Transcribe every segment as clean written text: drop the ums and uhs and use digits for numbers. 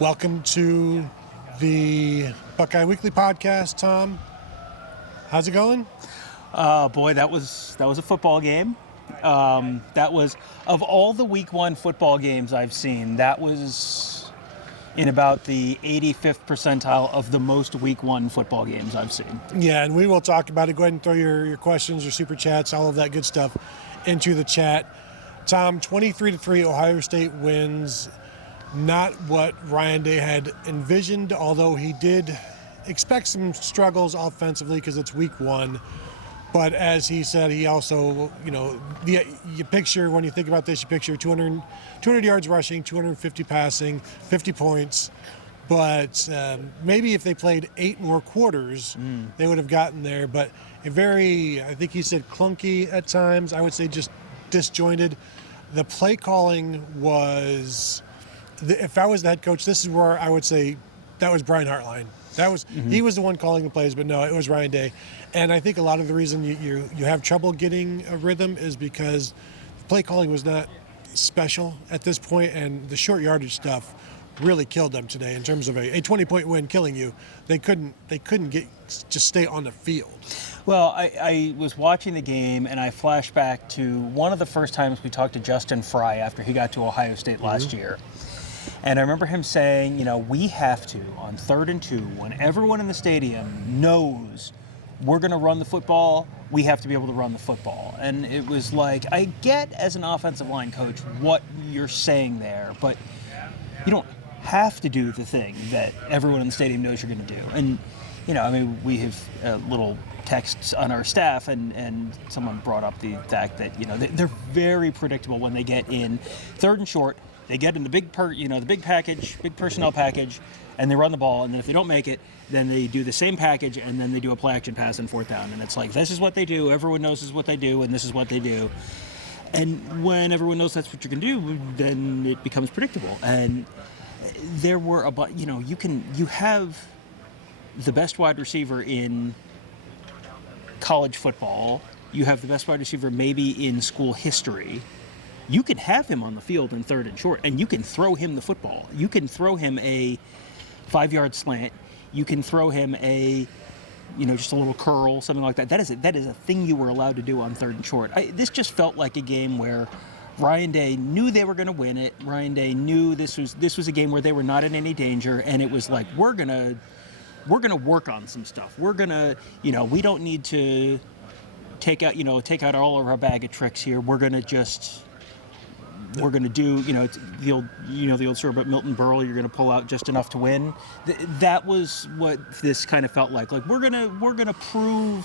Welcome to the Buckeye Weekly Podcast, Tom. How's it going? Boy, that was a football game. That was, of all the Week 1 football games I've seen, that was in about the 85th percentile of the most Week 1 football games I've seen. Yeah, and we will talk about it. Go ahead and throw your questions, your super chats, all of that good stuff into the chat. Tom, 23-3, Ohio State wins. Not what Ryan Day had envisioned, although he did expect some struggles offensively because it's Week 1. But as he said, he also, you picture, when you think about this, you picture 200 yards rushing, 250 passing, 50 points. But maybe if they played 8 more quarters, they would have gotten there. But a very, I think he said clunky at times, I would say just disjointed. The play calling was... If I was the head coach, this is where I would say that was Brian Hartline. He was the one calling the plays, but no, it was Ryan Day. And I think a lot of the reason you have trouble getting a rhythm is because the play calling was not special at this point, and the short yardage stuff really killed them today in terms of a 20-point win killing you. They couldn't just stay on the field. Well, I was watching the game, and I flashed back to one of the first times we talked to Justin Fry after he got to Ohio State last year. And I remember him saying, we have to, on 3rd and 2, when everyone in the stadium knows we're going to run the football, we have to be able to run the football. And it was like, I get as an offensive line coach what you're saying there, but you don't have to do the thing that everyone in the stadium knows you're going to do. And, we have little texts on our staff, and someone brought up the fact that, they're very predictable when they get in 3rd and short. They get in the big personnel package, and they run the ball. And then if they don't make it, then they do the same package, and then they do a play action pass in 4th down. And it's like, this is what they do. Everyone knows this is what they do, and this is what they do. And when everyone knows that's what you're going to do, then it becomes predictable. And there were you have the best wide receiver in college football. You have the best wide receiver maybe in school history. You can have him on the field in 3rd and short, and you can throw him the football. You can throw him a 5-yard slant. You can throw him a, just a little curl, something like that. That is a thing you were allowed to do on 3rd and short. This just felt like a game where Ryan Day knew they were going to win it. Ryan Day knew this was a game where they were not in any danger, and it was like, we're gonna work on some stuff. We're gonna, we don't need to take out all of our bag of tricks here. We're gonna do, the old story about Milton Berle. You're going to pull out just enough to win. That was what this kind of felt like. Like we're gonna prove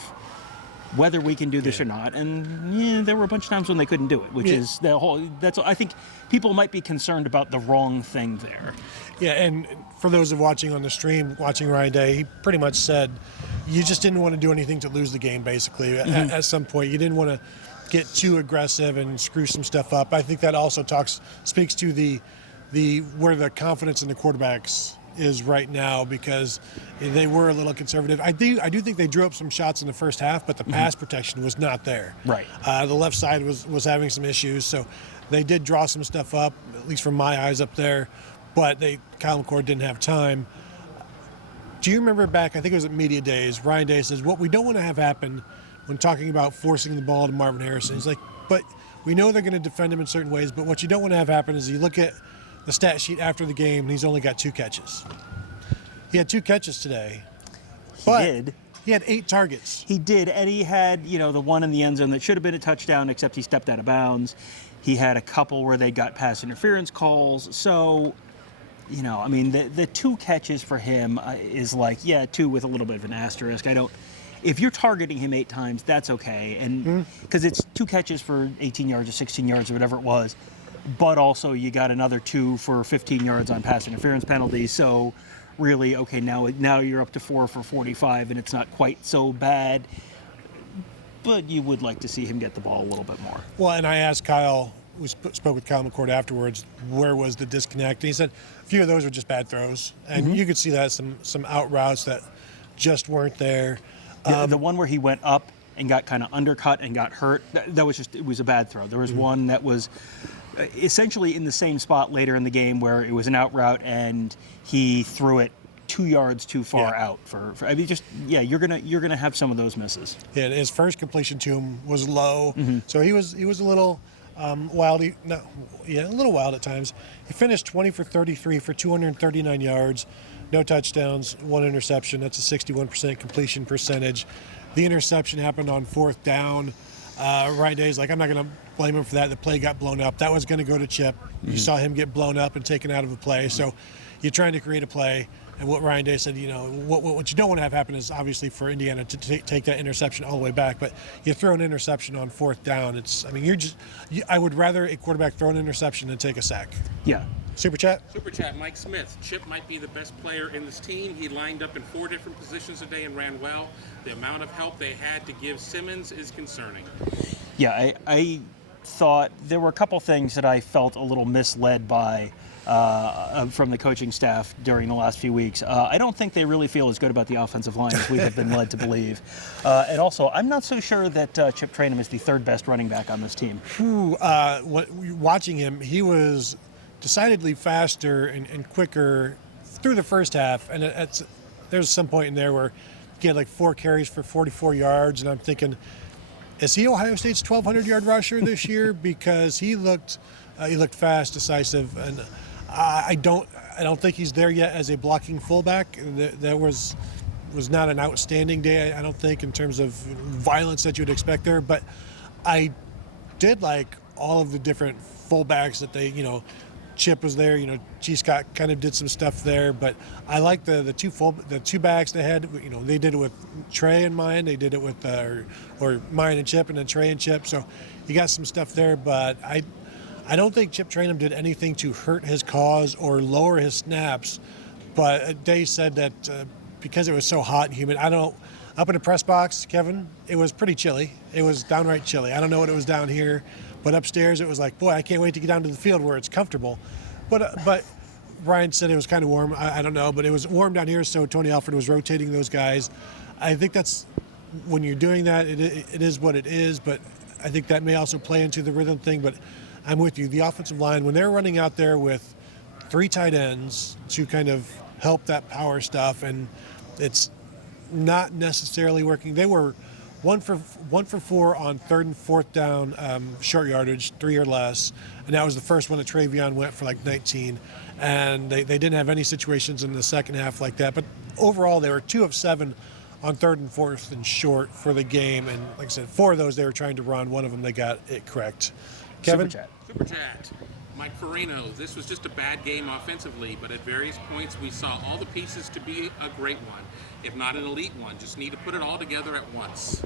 whether we can do this or not. And there were a bunch of times when they couldn't do it, which is the whole. I think people might be concerned about the wrong thing there. Yeah, and for those of watching on the stream, watching Ryan Day, he pretty much said, you just didn't want to do anything to lose the game. Basically, at some point, you didn't want to get too aggressive and screw some stuff up. I think that also speaks to the where the confidence in the quarterbacks is right now, because they were a little conservative. I do think they drew up some shots in the first half, but the pass protection was not there. Right. The left side was having some issues, so they did draw some stuff up, at least from my eyes up there, but Kyle McCord didn't have time. Do you remember back, I think it was at Media Days, Ryan Day says, what we don't want to have happen when talking about forcing the ball to Marvin Harrison, he's like, but we know they're going to defend him in certain ways, but what you don't want to have happen is you look at the stat sheet after the game, and he's only got 2 catches. He had 2 catches today. He had 8 targets. He did, and he had, the one in the end zone that should have been a touchdown, except he stepped out of bounds. He had a couple where they got pass interference calls. So, the 2 catches for him is like, 2 with a little bit of an asterisk. If you're targeting him 8 times, that's okay, and because it's 2 catches for 18 yards or 16 yards or whatever it was, but also you got another 2 for 15 yards on pass interference penalties. So really, okay, now you're up to 4 for 45, and it's not quite so bad. But you would like to see him get the ball a little bit more. Well, and I asked Kyle, we spoke with Kyle McCord afterwards, where was the disconnect? And he said a few of those were just bad throws, and you could see that some out routes that just weren't there. The one where he went up and got kind of undercut and got hurt, that was it was a bad throw. There was one that was essentially in the same spot later in the game where it was an out route and he threw it 2 yards too far out I mean, you're gonna have some of those misses. Yeah, his first completion to him was low, so he was a little wild. A little wild at times. He finished 20 for 33 for 239 yards, no touchdowns, 1 interception. That's a 61% completion percentage. The interception happened on 4th down. Ryan Day's like, I'm not going to blame him for that. The play got blown up. That was going to go to Chip. You saw him get blown up and taken out of a play. So you're trying to create a play. And what Ryan Day said, what you don't want to have happen is obviously for Indiana to take that interception all the way back. But you throw an interception on 4th down. I would rather a quarterback throw an interception than take a sack. Yeah. Super chat, Mike Smith. Chip might be the best player in this team. He lined up in 4 different positions today and ran well. The amount of help they had to give Simmons is concerning. Yeah, I thought there were a couple things that I felt a little misled by from the coaching staff during the last few weeks. I don't think they really feel as good about the offensive line as we have been led to believe. And also, I'm not so sure that Chip Trayanum is the 3rd best running back on this team. Watching him, he was decidedly faster and quicker through the first half, and there's some point in there where he had like 4 carries for 44 yards, and I'm thinking, is he Ohio State's 1,200-yard rusher this year? Because he looked fast, decisive, and I don't think he's there yet as a blocking fullback. That was not an outstanding day, I don't think, in terms of violence that you'd expect there. But I did like all of the different fullbacks that they, Chip was there, G. Scott kind of did some stuff there, but I like the two backs they had. They did it with Trey and Mayan. They did it with or Mayan and Chip, and then Trey and Chip. So you got some stuff there, but I don't think Chip Trayanum did anything to hurt his cause or lower his snaps. But Day said that because it was so hot and humid, up in the press box, Kevin, it was pretty chilly. It was downright chilly. I don't know what it was down here. But upstairs, it was like, boy, I can't wait to get down to the field where it's comfortable. But Ryan said it was kind of warm. I don't know, but it was warm down here, so Tony Alford was rotating those guys. I think that's, when you're doing that, it is what it is, but I think that may also play into the rhythm thing. But I'm with you. The offensive line, when they're running out there with 3 tight ends to kind of help that power stuff, and it's not necessarily working. They were 1 for 4 on 3rd and 4th down, short yardage, 3 or less. And that was the first one that Travion went for like 19. And they didn't have any situations in the second half like that. But overall, they were 2 of 7 on 3rd and 4th and short for the game. And like I said, 4 of those they were trying to run. 1 of them they got it correct. Kevin? Super chat. Mike Farino, this was just a bad game offensively, but at various points we saw all the pieces to be a great one, if not an elite one. Just need to put it all together at once.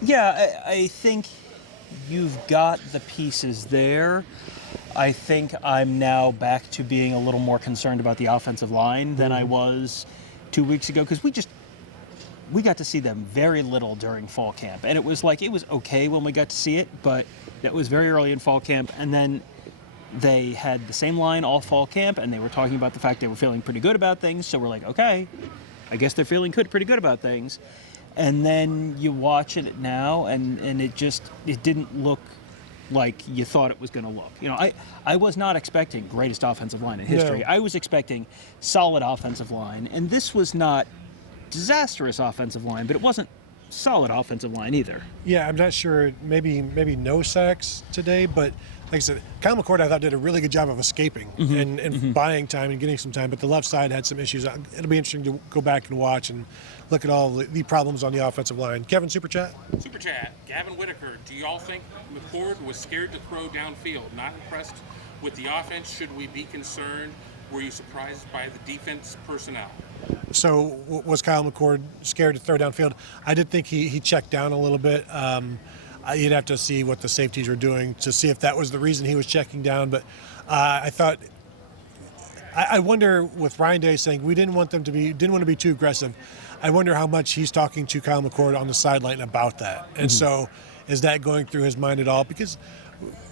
Yeah, I think you've got the pieces there. I think I'm now back to being a little more concerned about the offensive line than I was 2 weeks ago, because we got to see them very little during fall camp. And it was okay when we got to see it, but that was very early in fall camp. And then they had the same line all fall camp, and they were talking about the fact they were feeling pretty good about things. So we're like, okay, I guess they're feeling pretty good about things. And then you watch it now, and it didn't look like you thought it was going to look. I was not expecting greatest offensive line in history. No. I was expecting solid offensive line, and this was not disastrous offensive line, but it wasn't solid offensive line either. Yeah, I'm not sure. Maybe no sacks today, but like I said, Kyle McCord I thought did a really good job of escaping and buying time and getting some time, but the left side had some issues. It'll be interesting to go back and watch and look at all the problems on the offensive line. Kevin, Super Chat. Gavin Whitaker, do y'all think McCord was scared to throw downfield? Not impressed with the offense? Should we be concerned? Were you surprised by the defense personnel? So was Kyle McCord scared to throw downfield? I did think he checked down a little bit. You'd have to see what the safeties were doing to see if that was the reason he was checking down. But I thought, I wonder with Ryan Day saying we didn't want to be too aggressive. I wonder how much he's talking to Kyle McCord on the sideline about that. And so is that going through his mind at all? Because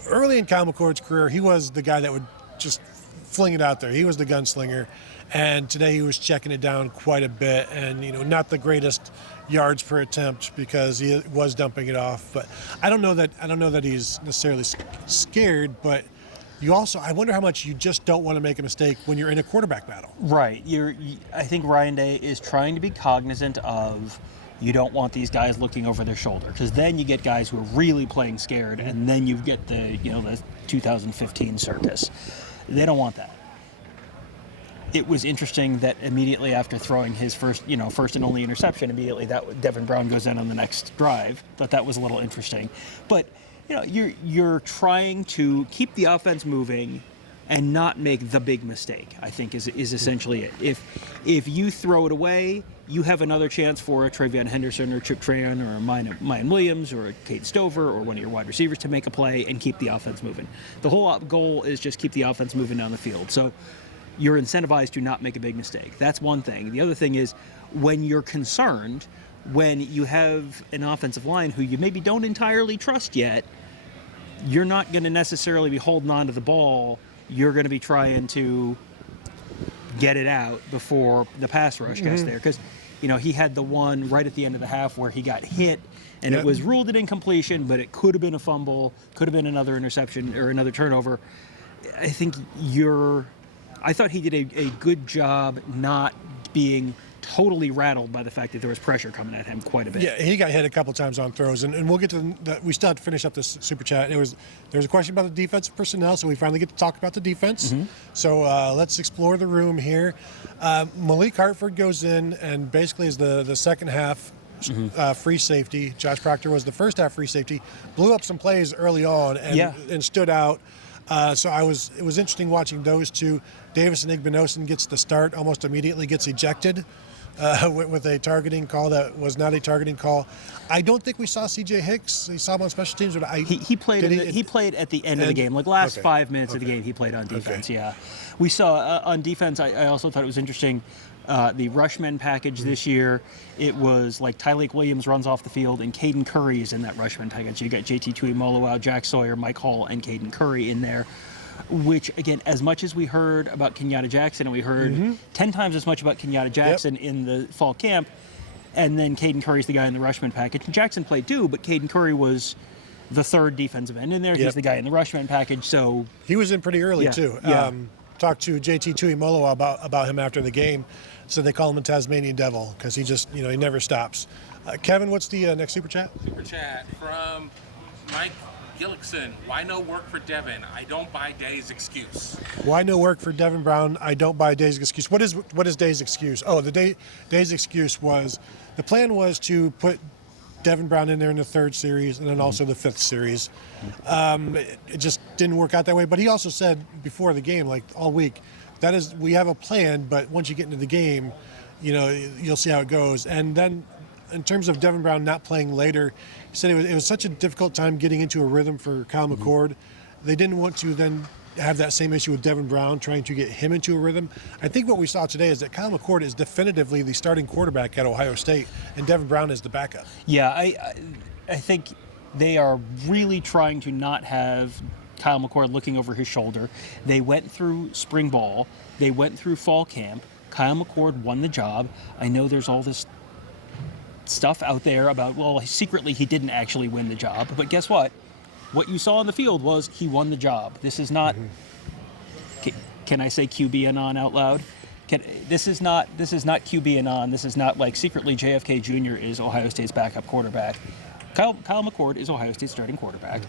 early in Kyle McCord's career, he was the guy that would just fling it out there. He was the gunslinger. And today he was checking it down quite a bit, and not the greatest yards per attempt because he was dumping it off. But I don't know that he's necessarily scared, but I wonder how much you just don't want to make a mistake when you're in a quarterback battle. Right. I think Ryan Day is trying to be cognizant of, you don't want these guys looking over their shoulder, because then you get guys who are really playing scared, and then you get the 2015 circus. They don't want that. It was interesting that immediately after throwing his first and only interception, immediately that Devin Brown goes in on the next drive. Thought that was a little interesting. But you're trying to keep the offense moving and not make the big mistake, I think is essentially it. If you throw it away, you have another chance for a Travion Henderson or Chip Tran or a Mayan Williams or a Kate Stover or one of your wide receivers to make a play and keep the offense moving. The whole goal is just keep the offense moving down the field. So you're incentivized to not make a big mistake. That's one thing. The other thing is, when you're concerned, when you have an offensive line who you maybe don't entirely trust yet, you're not going to necessarily be holding on to the ball. You're going to be trying to get it out before the pass rush gets there. Because, he had the one right at the end of the half where he got hit, and it was ruled an incompletion, but it could have been a fumble, could have been another interception or another turnover. I thought he did a good job not being totally rattled by the fact that there was pressure coming at him quite a bit. Yeah, he got hit a couple times on throws, and we'll get to we still have to finish up this super chat. There was a question about the defensive personnel, so we finally get to talk about the defense. So let's explore the room here. Malik Hartford goes in and basically is the second half free safety. Josh Proctor was the first half free safety. Blew up some plays early on and stood out. So it was interesting watching those two. Davison Igbinosun gets the start, almost immediately gets ejected with a targeting call that was not a targeting call. I don't think we saw C.J. Hicks. We saw him on special teams. But he played at the end of the game, like last 5 minutes of the game. He played on defense. Yeah, we saw on defense. I also thought it was interesting. The Rushman package this year, it was like Tyleik Williams runs off the field and Caden Curry is in that Rushman package. You got JT Tuimoloau, Jack Sawyer, Mike Hall, and Caden Curry in there, which, again, as much as we heard about Kenyatta Jackson, and we heard 10 times as much about Kenyatta Jackson in the fall camp, and then Caden Curry's the guy in the Rushman package. And Jackson played too, but Caden Curry was the third defensive end in there. He's the guy in the Rushman package, so... He was in pretty early, too. Yeah. Talked to JT Tuimoloau about him after the game. So they call him a Tasmanian Devil because he just, he never stops. Kevin, what's the next super chat? Super chat from Mike Gillickson. Why no work for Devin? I don't buy Day's excuse. Why no work for Devin Brown? I don't buy Day's excuse. What is Day's excuse? Oh, Day's excuse was, the plan was to put Devin Brown in there in the third series and then also the fifth series. It just didn't work out that way. But he also said before the game, like all week, we have a plan, but once you get into the game, you'll see how it goes. And then in terms of Devin Brown not playing later, he said it was such a difficult time getting into a rhythm for Kyle McCord. They didn't want to then have that same issue with Devin Brown, trying to get him into a rhythm. I think what we saw today is that Kyle McCord is definitively the starting quarterback at Ohio State, and Devin Brown is the backup. Yeah, I think they are really trying to not have Kyle McCord looking over his shoulder. They went through spring ball. They went through fall camp. Kyle McCord won the job. I know there's all this stuff out there about, well, secretly he didn't actually win the job. But guess what? What you saw on the field was he won the job. This is not, can I say QB Anon out loud? This is not QB Anon. This is not like secretly JFK Jr. is Ohio State's backup quarterback. Kyle McCord is Ohio State's starting quarterback.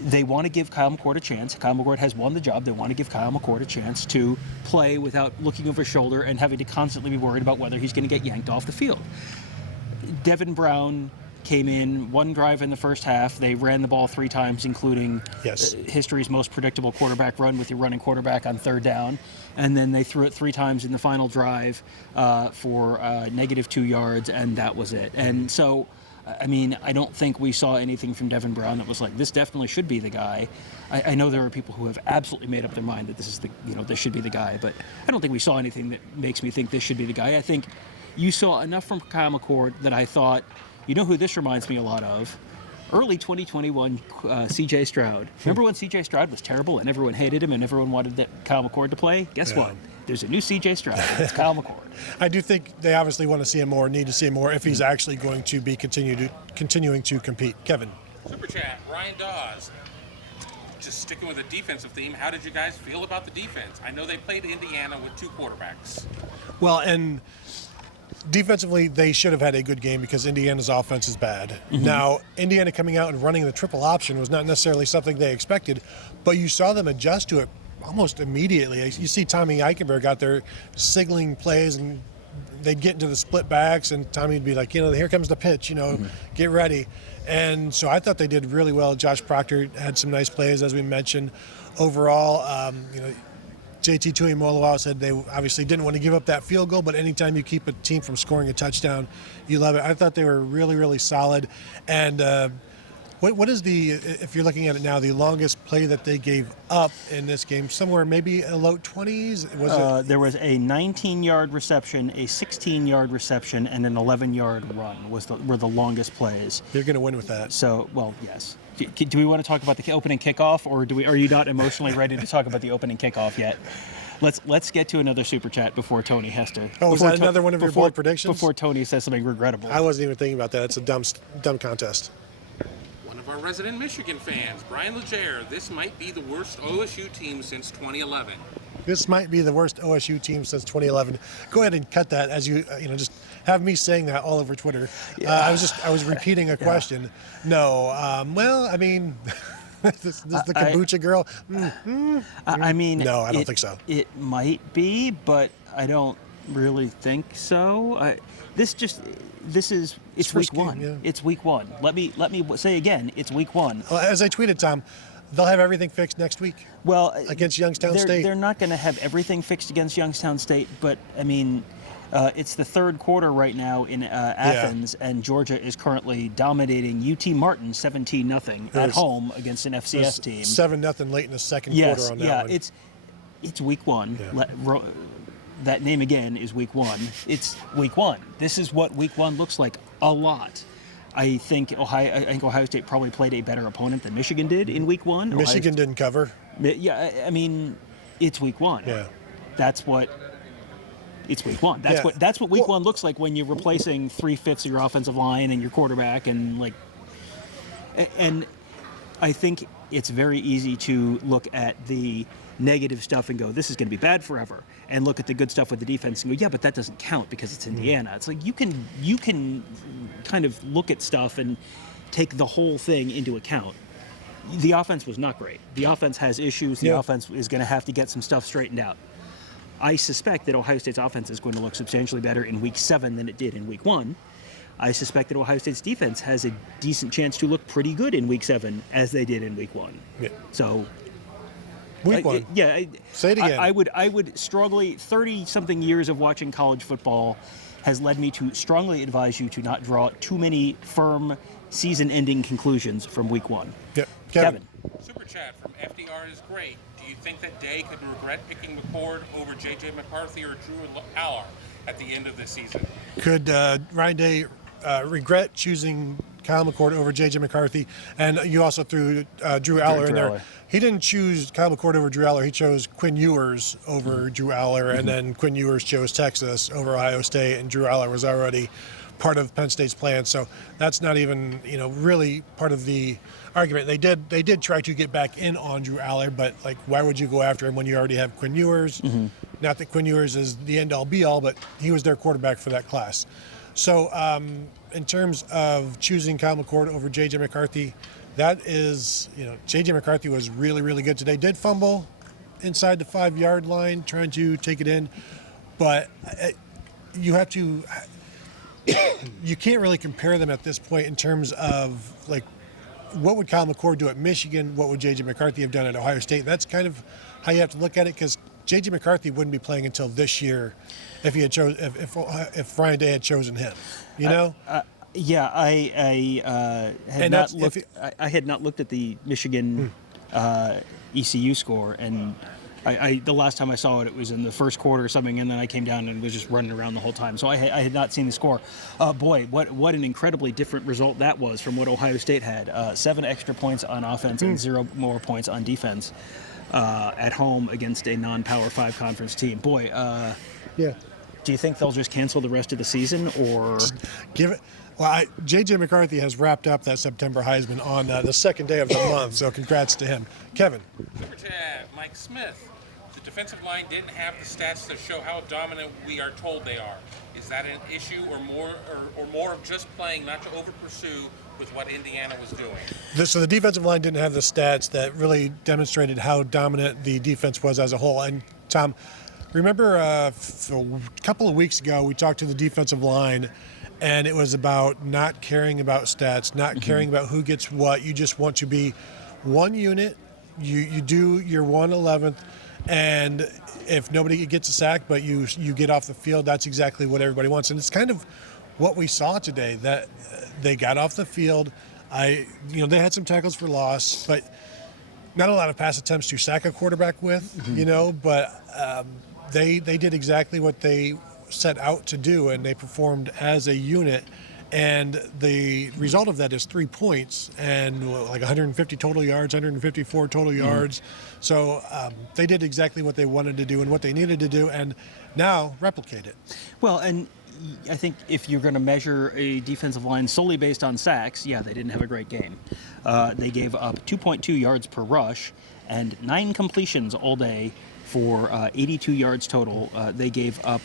They want to give Kyle McCord a chance. Kyle McCord has won the job. They want to give Kyle McCord a chance to play without looking over his shoulder and having to constantly be worried about whether he's going to get yanked off the field. Devin Brown came in one drive in the first half. They ran the ball 3 times, including history's most predictable quarterback run with your running quarterback on third down. And then they threw it 3 times in the final drive for -2 yards, and that was it. And so, I mean, I don't think we saw anything from Devin Brown that was like, this definitely should be the guy. I know there are people who have absolutely made up their mind that this is this should be the guy, but I don't think we saw anything that makes me think this should be the guy. I think you saw enough from Kyle McCord that I thought, who this reminds me a lot of? Early 2021 C.J. Stroud. Remember when C.J. Stroud was terrible and everyone hated him and everyone wanted Kyle McCord to play? Guess what? There's a new C.J. Stroud. It's Kyle McCord. I do think they obviously want to see him more, need to see him more if he's actually going to be continuing to compete. Kevin. Super chat, Ryan Dawes. just sticking with the defensive theme, how did you guys feel about the defense? I know they played Indiana with 2 quarterbacks. Well, and defensively, they should have had a good game because Indiana's offense is bad. Now, Indiana coming out and running the triple option was not necessarily something they expected, but you saw them adjust to it almost immediately. You see Tommy Eichenberg out there signaling plays, and they'd get into the split backs, and Tommy would be like, here comes the pitch, get ready. And so I thought they did really well. Josh Proctor had some nice plays, as we mentioned. Overall, JT Tuimoloau said they obviously didn't want to give up that field goal, but anytime you keep a team from scoring a touchdown, you love it. I thought they were really, really solid. And what is if you're looking at it now, the longest play that they gave up in this game? Somewhere maybe a low 20s? There was a 19-yard reception, a 16-yard reception, and an 11-yard run were the longest plays. You're going to win with that. So, well, yes. Do we want to talk about the opening kickoff, or are you not emotionally ready to talk about the opening kickoff yet? Let's get to another super chat before Tony has to. Oh, is that another one of your bold predictions? Before Tony says something regrettable. I wasn't even thinking about that. It's a dumb contest. One of our resident Michigan fans, Brian Legere, this might be the worst OSU team since 2011. This might be the worst OSU team since 2011. Go ahead and cut that as you just have me saying that all over Twitter. Yeah. I was repeating a question. No, well, I mean, this the kombucha girl. I mean, no, I don't think so. It might be, but I don't really think so. It's week one. Yeah. It's week one. Let me say again, it's week one. Well, as I tweeted, Tom, they'll have everything fixed next week. Well, against Youngstown State. They're not going to have everything fixed against Youngstown State, but I mean, it's the third quarter right now in Athens, and Georgia is currently dominating UT Martin 17-0 at home against an FCS team. 7-0 late in the second quarter on that one. It's week one. Yeah. That name again is week one. It's week one. This is what week one looks like a lot. I think Ohio State probably played a better opponent than Michigan did in week one. Michigan didn't cover. Yeah, I mean, it's week one. Yeah. It's week one. That's what week one looks like when you're replacing 3/5 of your offensive line and your quarterback and I think it's very easy to look at the negative stuff and go, this is going to be bad forever, and look at the good stuff with the defense and go, yeah, but that doesn't count because it's Indiana. It's like you can kind of look at stuff and take the whole thing into account. The offense was not great. The offense has issues. The offense is going to have to get some stuff straightened out. I suspect that Ohio State's offense is going to look substantially better in week 7 than it did in week 1. I suspect that Ohio State's defense has a decent chance to look pretty good in week 7 as they did in week 1. Yeah. So week 1. Say it again. I would strongly, 30-something years of watching college football has led me to strongly advise you to not draw too many firm season-ending conclusions from week 1. Yep. Kevin. Super chat from FDR is great. Do you think that Day could regret picking McCord over J.J. McCarthy or Drew Aller at the end of this season? Could Ryan Day regret choosing Kyle McCord over J.J. McCarthy? And you also threw Drew Aller in there. He didn't choose Kyle McCord over Drew Aller. He chose Quinn Ewers over Drew Aller, and then Quinn Ewers chose Texas over Ohio State, and Drew Aller was already part of Penn State's plan. So that's not even, really part of the argument. They did try to get back in on Drew Aller, but why would you go after him when you already have Quinn Ewers? Not that Quinn Ewers is the end all be all, but he was their quarterback for that class. So in terms of choosing Kyle McCord over J.J. McCarthy, that is, J.J. McCarthy was really, really good today. Did fumble inside the 5-yard line trying to take it in, but you have to. You can't really compare them at this point in terms of what would Kyle McCord do at Michigan? What would J.J. McCarthy have done at Ohio State? That's kind of how you have to look at it, because J.J. McCarthy wouldn't be playing until this year if he had if Ryan Day had chosen him. Yeah, I had not looked at the Michigan ECU score, and the last time I saw it, it was in the first quarter or something, and then I came down and was just running around the whole time. So I had not seen the score. Boy, what an incredibly different result that was from what Ohio State had. 7 extra points on offense and 0 more points on defense at home against a non-Power 5 conference team. Boy, yeah. Do you think they'll just cancel the rest of the season, or give it? Well, J.J. McCarthy has wrapped up that September Heisman on the second day of the month, so congrats to him. Kevin. Super chat, Mike Smith. The defensive line didn't have the stats to show how dominant we are told they are. Is that an issue or more of just playing not to over-pursue with what Indiana was doing? So the defensive line didn't have the stats that really demonstrated how dominant the defense was as a whole. And, Tom, remember a couple of weeks ago we talked to the defensive line, and it was about not caring about stats, not caring about who gets what. You just want to be one unit. You do your 1/11th, and if nobody gets a sack but you get off the field, that's exactly what everybody wants. And it's kind of what we saw today, that they got off the field. They had some tackles for loss, but not a lot of pass attempts to sack a quarterback with, but they did exactly what they set out to do, and they performed as a unit. And the result of that is 3 points and like 150 total yards, 154 total yards. So they did exactly what they wanted to do and what they needed to do, and now replicate it. Well, and I think if you're going to measure a defensive line solely based on sacks, yeah, they didn't have a great game. They gave up 2.2 yards per rush and 9 completions all day for 82 yards total. They gave up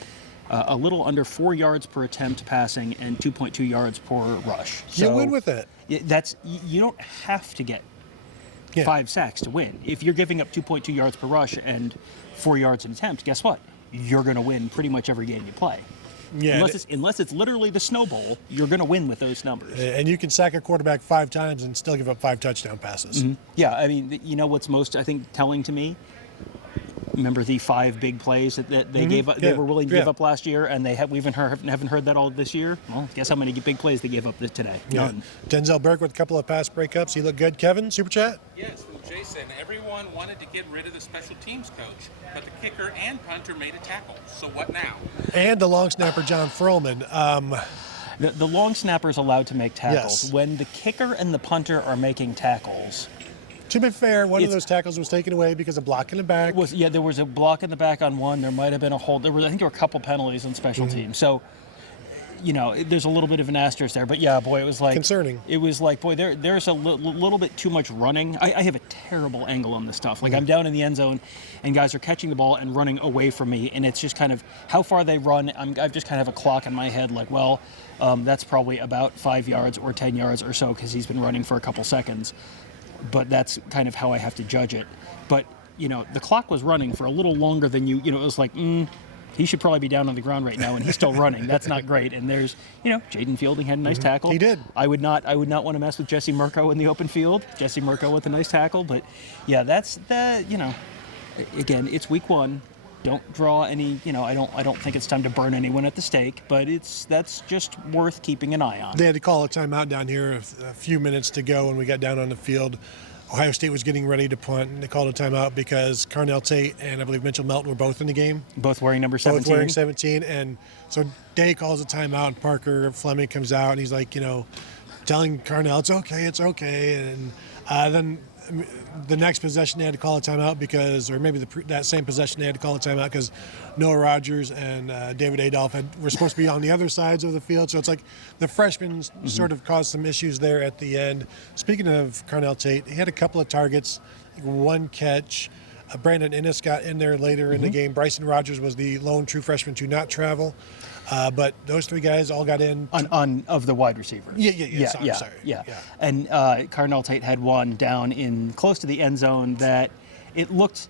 a little under 4 yards per attempt passing and 2.2 yards per rush. So you win with it. You don't have to get 5 sacks to win. If you're giving up 2.2 yards per rush and 4 yards an attempt, guess what? You're going to win pretty much every game you play. Yeah, unless it's literally the Snow Bowl, you're going to win with those numbers. And you can sack a quarterback 5 times and still give up 5 touchdown passes. Mm-hmm. Yeah, I mean, what's most, I think, telling to me? Remember the 5 big plays that they gave up? They were willing to give up last year, and we haven't heard that all this year. Well, guess how many big plays they gave up today? None. Denzel Burke with a couple of pass breakups. He looked good. Kevin, super chat. Yes, from Jason. Everyone wanted to get rid of the special teams coach, but the kicker and punter made a tackle. So what now? And the long snapper John Furlman. The long snapper is allowed to make tackles. Yes. When the kicker and the punter are making tackles. To be fair, one of those tackles was taken away because of block in the back. There was a block in the back on one. There might have been a hold. I think there were a couple penalties on special teams. So, there's a little bit of an asterisk there. But yeah, boy, it was like concerning. It was like, boy, there's a little bit too much running. I have a terrible angle on this stuff. Like I'm down in the end zone, and guys are catching the ball and running away from me, and it's just kind of how far they run. I've just kind of have a clock in my head, like, well, that's probably about 5 yards or 10 yards or so because he's been running for a couple seconds. But that's kind of how I have to judge it. But, the clock was running for a little longer than it was like, he should probably be down on the ground right now, and he's still running. That's not great. And there's, Jaden Fielding had a nice tackle. He did. I would not want to mess with Jesse Murko in the open field. Jesse Murko with a nice tackle. But, yeah, that's again, it's week 1. Don't draw any, I don't think it's time to burn anyone at the stake, but that's just worth keeping an eye on. They had to call a timeout down here a few minutes to go when we got down on the field. Ohio State was getting ready to punt, and they called a timeout because Carnell Tate and I believe Mitchell Melton were both in the game. Both wearing number 17. Both wearing 17, and so Day calls a timeout, and Parker Fleming comes out, and he's like, telling Carnell, it's okay, and then the next possession they had to call a timeout that same possession they had to call a timeout because Noah Rogers and David Adolph were supposed to be on the other sides of the field. So it's like the freshmen sort of caused some issues there at the end. Speaking of Carnell Tate, he had a couple of targets, 1 catch. Brandon Innes got in there later in the game. Bryson Rogers was the lone true freshman to not travel. But those 3 guys all got in. Of the wide receivers. Yeah. And Carnell Tate had one down in close to the end zone that it looked,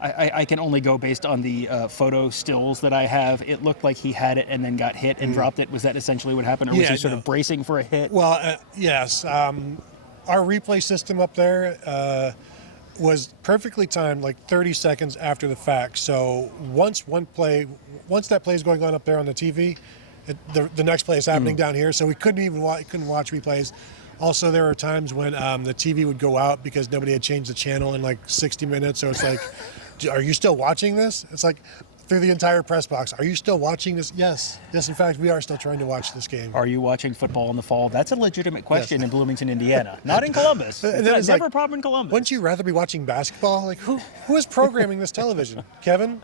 I can only go based on the photo stills that I have. It looked like he had it and then got hit and dropped it. Was that essentially what happened? Or was he sort of bracing for a hit? Well, yes. Our replay system up there was perfectly timed, like 30 seconds after the fact. So once that play is going on up there on the TV, the next play is happening down here. So we couldn't watch replays. Also, there were times when the TV would go out because nobody had changed the channel in like 60 minutes. So it's like, are you still watching this? It's like through the entire press box. Are you still watching this? Yes. Yes, in fact, we are still trying to watch this game. Are you watching football in the fall? That's a legitimate question in Bloomington, Indiana. Not in Columbus. It's never a problem in Columbus. Wouldn't you rather be watching basketball? Like, who is programming this television? Kevin?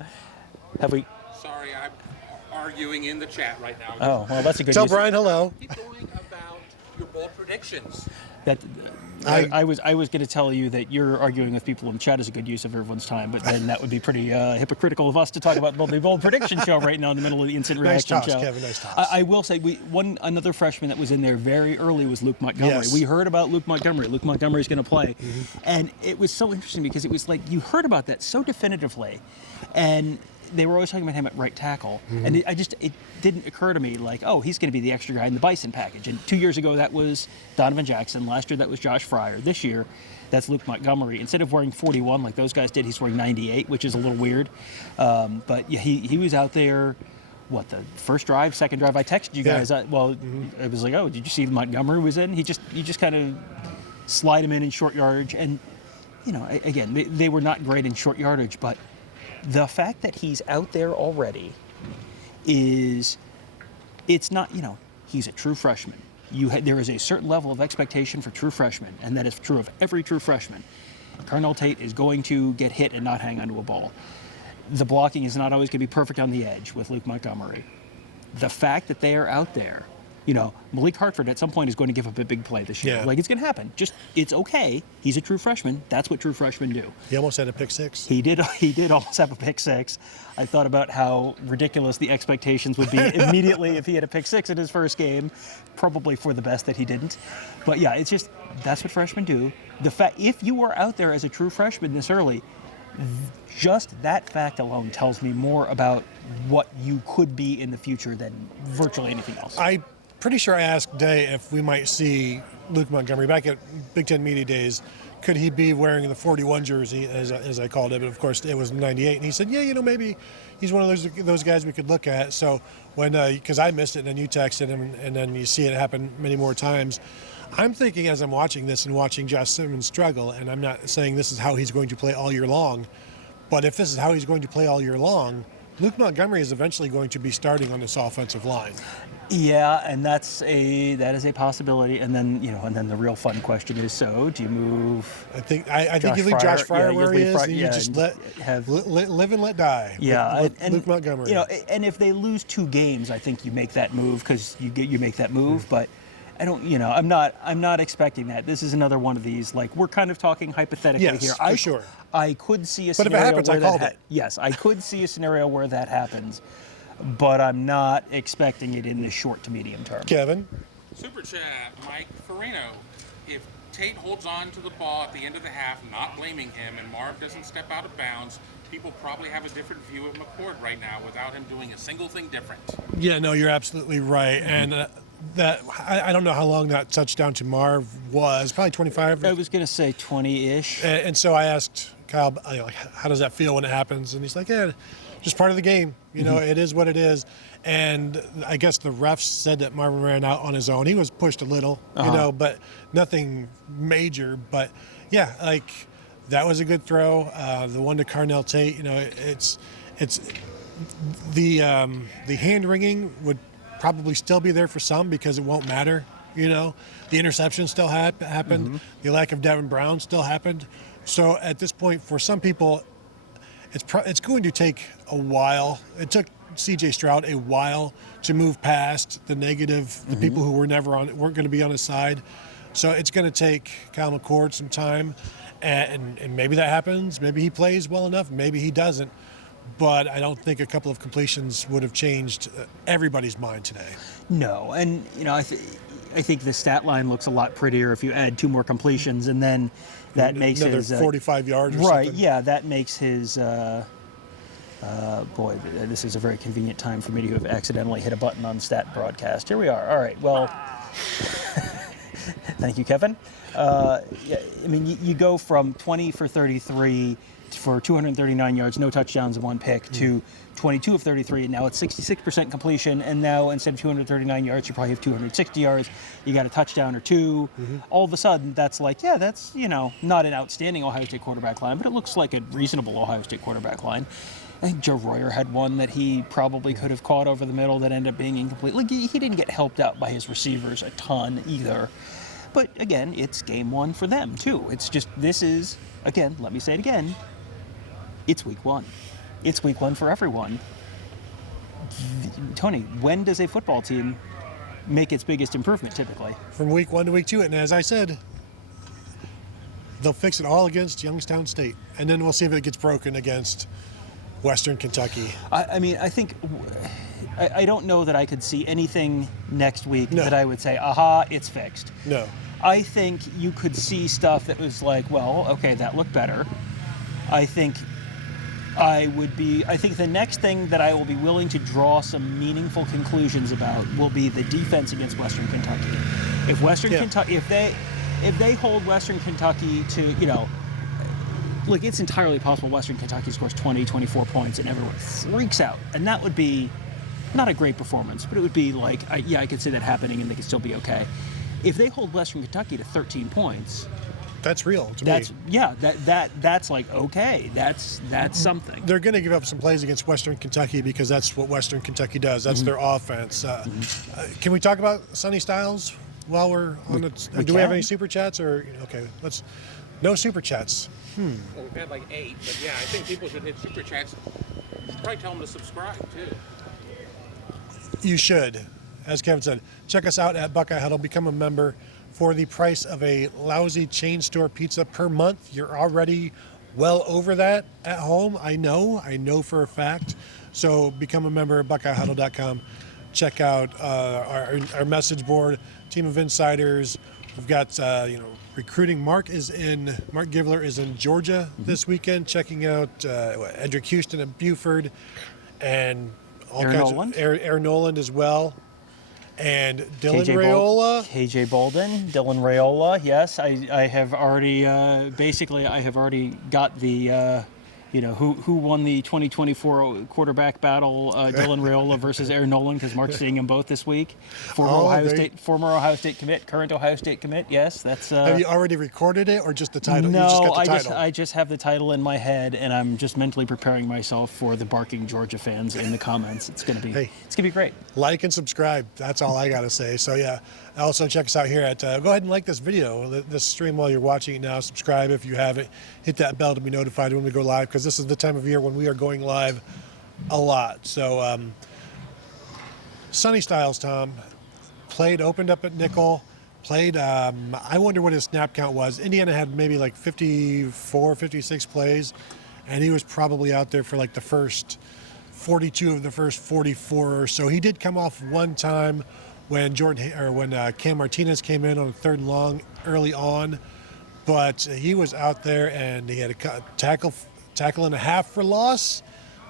Have we? Sorry, I'm arguing in the chat right now. Oh, well, that's a good Tell Brian hello. Keep going about bold predictions. I was going to tell you that you're arguing with people in chat is a good use of everyone's time, but then that would be pretty hypocritical of us to talk about the bold prediction show right now in the middle of the instant reaction Nice toss, show. Kevin. Nice toss. I will say another freshman that was in there very early was Luke Montgomery. Yes. We heard about Luke Montgomery. Luke Montgomery's going to play, and it was so interesting because it was like you heard about that so definitively, and they were always talking about him at right tackle, and it didn't occur to me like, oh, he's going to be the extra guy in the Bison package. And 2 years ago that was Donovan Jackson. Last year that was Josh Fryer. This year that's Luke Montgomery. Instead of wearing 41 like those guys did, he's wearing 98, which is a little weird. But yeah, he was out there. What, the first drive, second drive? I texted you guys. It was like, oh, did you see Montgomery was in? You just kind of slide him in short yardage, and again, they were not great in short yardage, but the fact that he's out there already it's not, he's a true freshman. There is a certain level of expectation for true freshmen, and that is true of every true freshman. Carnell Tate is going to get hit and not hang onto a ball. The blocking is not always going to be perfect on the edge with Luke Montgomery. The fact that they are out there, Malik Hartford at some point is going to give up a big play this year. Yeah. Like, it's going to happen. It's okay. He's a true freshman. That's what true freshmen do. He almost had a pick six. He did almost have a pick six. I thought about how ridiculous the expectations would be immediately if he had a pick six in his first game. Probably for the best that he didn't. But yeah, it's just, that's what freshmen do. The fact, if you are out there as a true freshman this early, just that fact alone tells me more about what you could be in the future than virtually anything else. I'm pretty sure I asked Day if we might see Luke Montgomery back at Big Ten Media Days. Could he be wearing the 41 jersey, as I called it? But of course, it was 98. And he said, yeah, maybe he's one of those guys we could look at. So when, because I missed it, and then you texted him, and then you see it happen many more times. I'm thinking as I'm watching this and watching Josh Simmons struggle, and I'm not saying this is how he's going to play all year long, but if this is how he's going to play all year long, Luke Montgomery is eventually going to be starting on this offensive line. Yeah, and that is a possibility. And then and then the real fun question is: so do you move? I think you leave Josh Fryer where he is, and you just live and let die. Yeah, with Luke Montgomery. And if they lose 2 games, I think you make that move because you make that move. But I don't, I'm not expecting that. This is another one of these. Like, we're kind of talking hypothetically here. Yes, for sure. I could see a but scenario if it happens, where I called it. Yes, I could see a scenario where that happens, but I'm not expecting it in the short to medium term. Kevin? Super chat, Mike Farino. If Tate holds on to the ball at the end of the half, not blaming him, and Marv doesn't step out of bounds, people probably have a different view of McCord right now without him doing a single thing different. Yeah, no, you're absolutely right. And that I don't know how long that touchdown to Marv was, probably 25. I was going to say 20-ish. And so I asked Kyle, how does that feel when it happens? And he's like, yeah, just part of the game. It is what it is. And I guess the refs said that Marvin ran out on his own. He was pushed a little, but nothing major. But yeah, that was a good throw. The one to Carnell Tate, it's the hand wringing would probably still be there for some because it won't matter. The interception still happened. The lack of Devin Brown still happened. So at this point, for some people, it's going to take a while. It took C.J. Stroud a while to move past the negative, the people who weren't going to be on his side. So it's going to take Kyle McCord some time, and maybe that happens. Maybe he plays well enough. Maybe he doesn't. But I don't think a couple of completions would have changed everybody's mind today. No, and I think the stat line looks a lot prettier if you add 2 more completions, and then that makes another his 45 yards. Or right? something. Yeah, that makes his. Boy, this is a very convenient time for me to have accidentally hit a button on stat broadcast. Here we are. All right. Well, thank you, Kevin. You go from 20 for 33 for 239 yards, no touchdowns and 1 pick, to 22 of 33. Now it's 66% completion, and now instead of 239 yards, you probably have 260 yards. You got a touchdown or 2. All of a sudden, that's that's not an outstanding Ohio State quarterback line, but it looks like a reasonable Ohio State quarterback line. I think Joe Royer had one that he probably could have caught over the middle that ended up being incomplete. He didn't get helped out by his receivers a ton either. But again, it's game 1 for them too. It's just, this is, again, let me say it again, it's week 1. It's week 1 for everyone. Tony, when does a football team make its biggest improvement typically. From week 1 to week 2, and as I said, they'll fix it all against Youngstown State, and then we'll see if it gets broken against Western Kentucky. I mean, I think I don't know that I could see anything next week that I would say, aha, it's fixed. No. I think you could see stuff that was like, well, okay, that looked better. I think the next thing that I will be willing to draw some meaningful conclusions about will be the defense against Western Kentucky. If Kentucky, if they hold Western Kentucky to, look, it's entirely possible Western Kentucky scores 20, 24 points and everyone freaks out. And that would be not a great performance, but it would be like, I could see that happening and they could still be okay. If they hold Western Kentucky to 13 points, that's real to me. That's like, okay, that's something. They're going to give up some plays against Western Kentucky because that's what Western Kentucky does. That's their offense. Can we talk about Sonny Styles while we're on it? Do we have any super chats? Or okay, no super chats. Well, we've had like 8, but yeah, I think people should hit super chats. You should probably tell them to subscribe too. You should. As Kevin said, check us out at Buckeye Huddle. Become a member for the price of a lousy chain store pizza per month. You're already well over that at home. I know for a fact. So become a member at BuckeyeHuddle.com. Check out our message board, team of insiders. We've got recruiting. Mark Givler is in Georgia this weekend, checking out Edric Houston and Buford, and all kinds of Aaron Noland as well. And Dylan Raiola. KJ Bolden, Dylan Raiola, yes. I have already, I have already got the, who won the 2024 quarterback battle, Dylan Raiola versus Aaron Nolan, because Mark's seeing them both this week. Former Ohio State commit, current Ohio State commit, yes. That's. Have you already recorded it or just the title? No, you just got the title. I just have the title in my head, and I'm just mentally preparing myself for the barking Georgia fans in the comments. It's gonna be great. Like and subscribe. That's all I gotta say. So yeah, also check us out here at. Go ahead and like this video, this stream while you're watching it now. Subscribe if you haven't. Hit that bell to be notified when we go live, because this is the time of year when we are going live a lot. So Sonny Styles, Tom, opened up at nickel. I wonder what his snap count was. Indiana had maybe like 54, 56 plays, and he was probably out there for like the first 42 of the first 44 or so. He did come off one time when Cam Martinez came in on a 3rd and long early on, but he was out there and he had a tackle and a half for loss.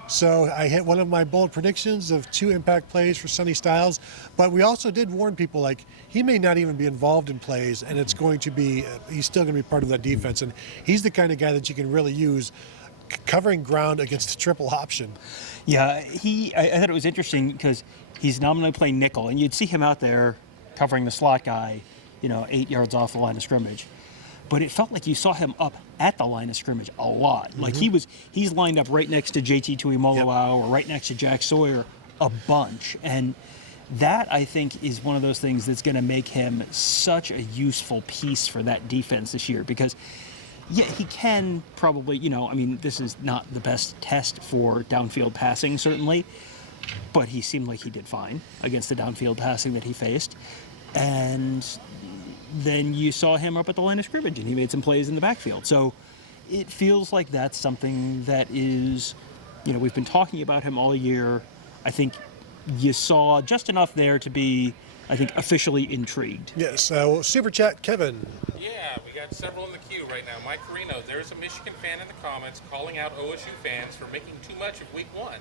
So I hit one of my bold predictions of 2 impact plays for Sonny Styles, but we also did warn people, like, he may not even be involved in plays, and he's still going to be part of that defense, and he's the kind of guy that you can really use covering ground against the triple option. Yeah, I thought it was interesting because he's nominally playing nickel, and you'd see him out there covering the slot guy, 8 yards off the line of scrimmage. But it felt like you saw him up at the line of scrimmage a lot. Mm-hmm. Like he's lined up right next to JT Tuimoloau or right next to Jack Sawyer a bunch. And that, I think, is one of those things that's going to make him such a useful piece for that defense this year. Because, yeah, he can probably, this is not the best test for downfield passing, certainly. But he seemed like he did fine against the downfield passing that he faced. And then you saw him up at the line of scrimmage, and he made some plays in the backfield. So it feels like that's something that is, we've been talking about him all year. I think you saw just enough there to be, officially intrigued. Yes. Super chat, Kevin. Yeah, we got several in the queue right now. Mike Carino, there's a Michigan fan in the comments calling out OSU fans for making too much of Week 1.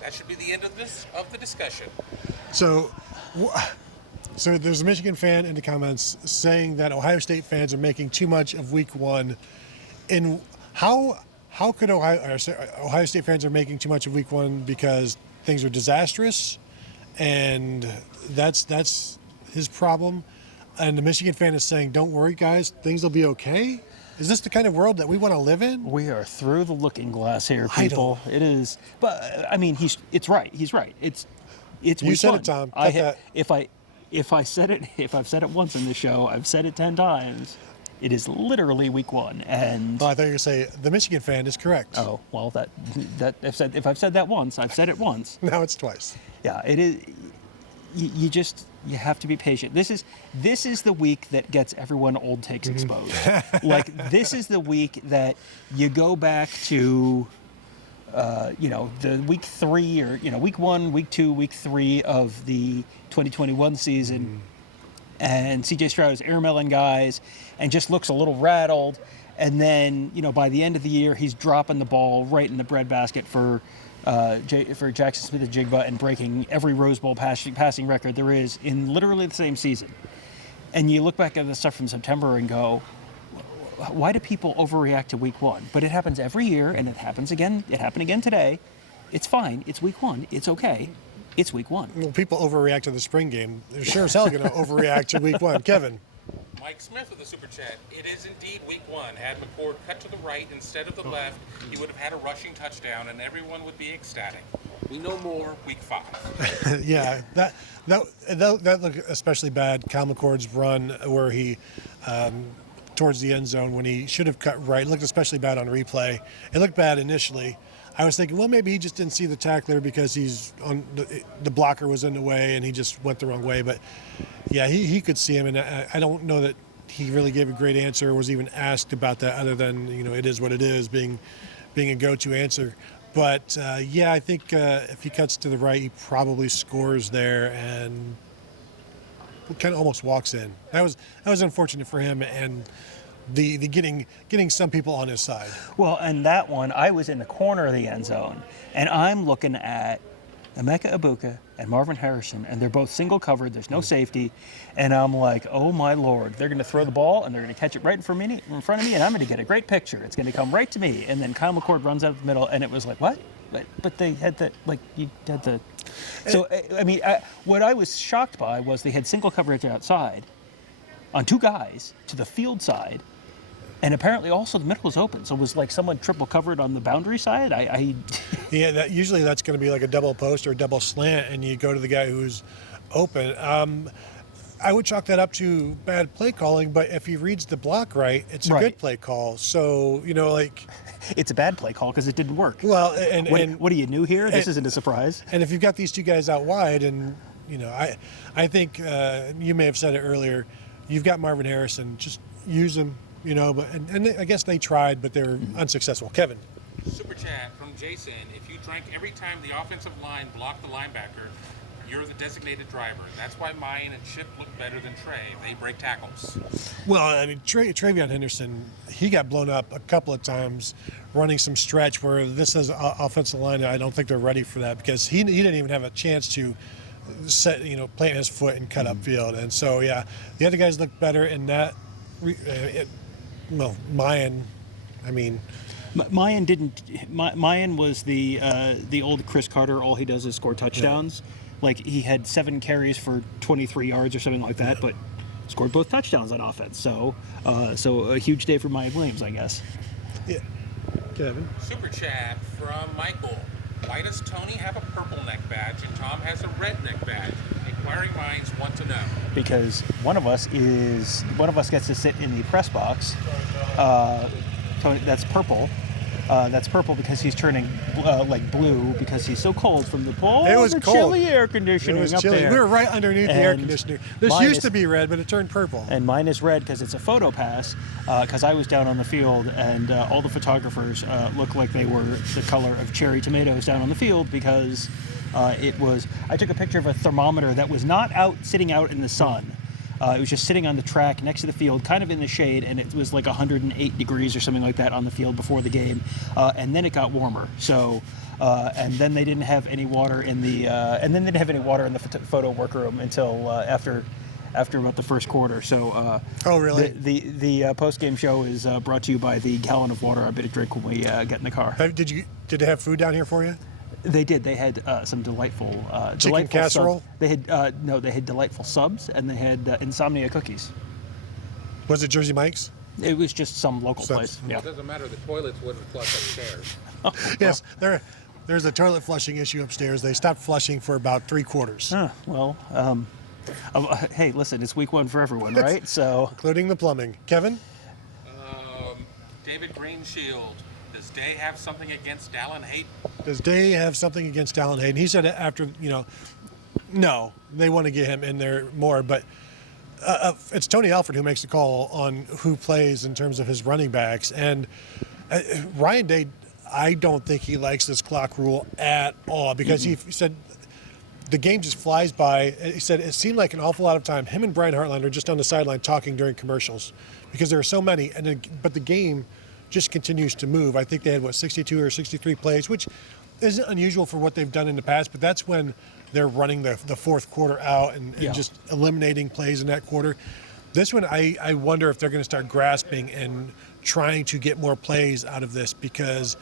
That should be the end of the discussion. So there's a Michigan fan in the comments saying that Ohio State fans are making too much of Week 1. And how could Ohio State fans are making too much of Week 1 because things are disastrous, and that's his problem. And the Michigan fan is saying, "Don't worry, guys, things will be okay." Is this the kind of world that we want to live in? We are through the looking glass here, people. It is, but it's right. He's right. It's you said it, Tom. If I've said it once in the show, I've said it 10 times. It is literally Week 1, and I thought you were going to say the Michigan fan is correct. Oh well, if I've said that once, I've said it once. Now it's twice. Yeah, it is. you have to be patient. This is the week that gets everyone old takes exposed. Like, this is the week that you go back to, the week 3 or, week 1, week 2, week 3 of the 2021 season. And CJ Stroud is airmailing guys and just looks a little rattled. And then, by the end of the year, he's dropping the ball right in the breadbasket for Jackson Smith-Njigba and breaking every Rose Bowl passing record there is in literally the same season. And you look back at the stuff from September and go, why do people overreact to week 1? But it happens every year, and it happens again. It happened again today. It's fine. It's week 1. It's okay. It's week 1. Well, people overreact to the spring game. They're sure as hell going to overreact to week 1. Kevin. Mike Smith with the super chat. It is indeed week 1. Had McCord cut to the right instead of the left, he would have had a rushing touchdown, and everyone would be ecstatic. We know more week 5. Yeah, that looked especially bad. Kyle McCord's run where he towards the end zone when he should have cut right looked especially bad on replay. It looked bad initially. I was thinking, well, maybe he just didn't see the tackler because he's on the blocker was in the way and he just went the wrong way. But yeah, he could see him, and I don't know that he really gave a great answer or was even asked about that, other than it is what it is, being a go-to answer. But yeah, I think if he cuts to the right, he probably scores there and kind of almost walks in. That was unfortunate for him, and the getting some people on his side. Well, and that one, I was in the corner of the end zone, and I'm looking at Emeka Egbuka and Marvin Harrison, and they're both single covered. There's no safety, and I'm like, oh my Lord, they're going to throw the ball, and they're going to catch it right in front of me, and I'm going to get a great picture. It's going to come right to me, and then Kyle McCord runs out of the middle, and it was like, what? But they had the, you had the. So, what I was shocked by was they had single coverage outside on 2 guys to the field side, and apparently also the middle was open. So it was like someone triple covered on the boundary side. Yeah, usually that's going to be like a double post or a double slant, and you go to the guy who's open. I would chalk that up to bad play calling, but if he reads the block right, it's a good play call. So, it's a bad play call because it didn't work. Well, what are you new here? This isn't a surprise. And if you've got these 2 guys out wide, and, I think you may have said it earlier, you've got Marvin Harrison, just use him, but and I guess they tried, but they were unsuccessful. Kevin. Super chat from Jason. If you drank every time the offensive line blocked the linebacker, you're the designated driver. That's why Mayan and Chip look better than Trey. They break tackles. Well, Travion Henderson, he got blown up a couple of times running some stretch where this is offensive line. I don't think they're ready for that because he didn't even have a chance to plant his foot and cut upfield. And so, yeah, the other guys looked better in that. Mayan, Mayan didn't. Mayan was the old Chris Carter. All he does is score touchdowns. Yeah. Like he had 7 carries for 23 yards or something like that, but scored both touchdowns on offense. So a huge day for Mayan Williams, I guess. Yeah. Kevin. Super chat from Michael. Why does Tony have a purple neck badge and Tom has a red neck badge? Inquiring minds want to know. Because one of us gets to sit in the press box. Tony, that's purple. That's purple because he's turning blue because he's so cold from the cold. It was cold. Chilly air conditioning. It was up chilly. there. We were right underneath the air conditioner. This used to be red, but it turned purple. And mine is red because it's a photo pass. Because I was down on the field, and all the photographers looked like they were the color of cherry tomatoes down on the field because it was. I took a picture of a thermometer that was not sitting out in the sun. It was just sitting on the track next to the field, kind of in the shade, and it was like 108 degrees or something like that on the field before the game. And then it got warmer. So, and then they didn't have any water in the photo workroom until after about the first quarter. So, oh really? The post game show is brought to you by the gallon of water I better drink when we get in the car. Did they have food down here for you? They did. They had some delightful chicken casserole. Subs. They had They had delightful subs, and they had insomnia cookies. Was it Jersey Mike's? It was just some local place. Well, it doesn't matter. The toilets wouldn't flush upstairs. Yes, there's a toilet flushing issue upstairs. They stopped flushing for about 3 quarters. Hey, listen, it's week 1 for everyone, right? So, including the plumbing. Kevin. David Greenshield. Does Day have something against Dallin Hayden? Does Day have something against Dallin Hayden? He said after, No, they want to get him in there more, but it's Tony Alford who makes the call on who plays in terms of his running backs. And Ryan Day, I don't think he likes this clock rule at all because he said the game just flies by. He said it seemed like an awful lot of time. Him and Brian Hartline are just on the sideline talking during commercials because there are so many. But the game just continues to move. I think they had, 62 or 63 plays, which isn't unusual for what they've done in the past, but that's when they're running the fourth quarter out and just eliminating plays in that quarter. This one, I wonder if they're going to start grasping and trying to get more plays out of this because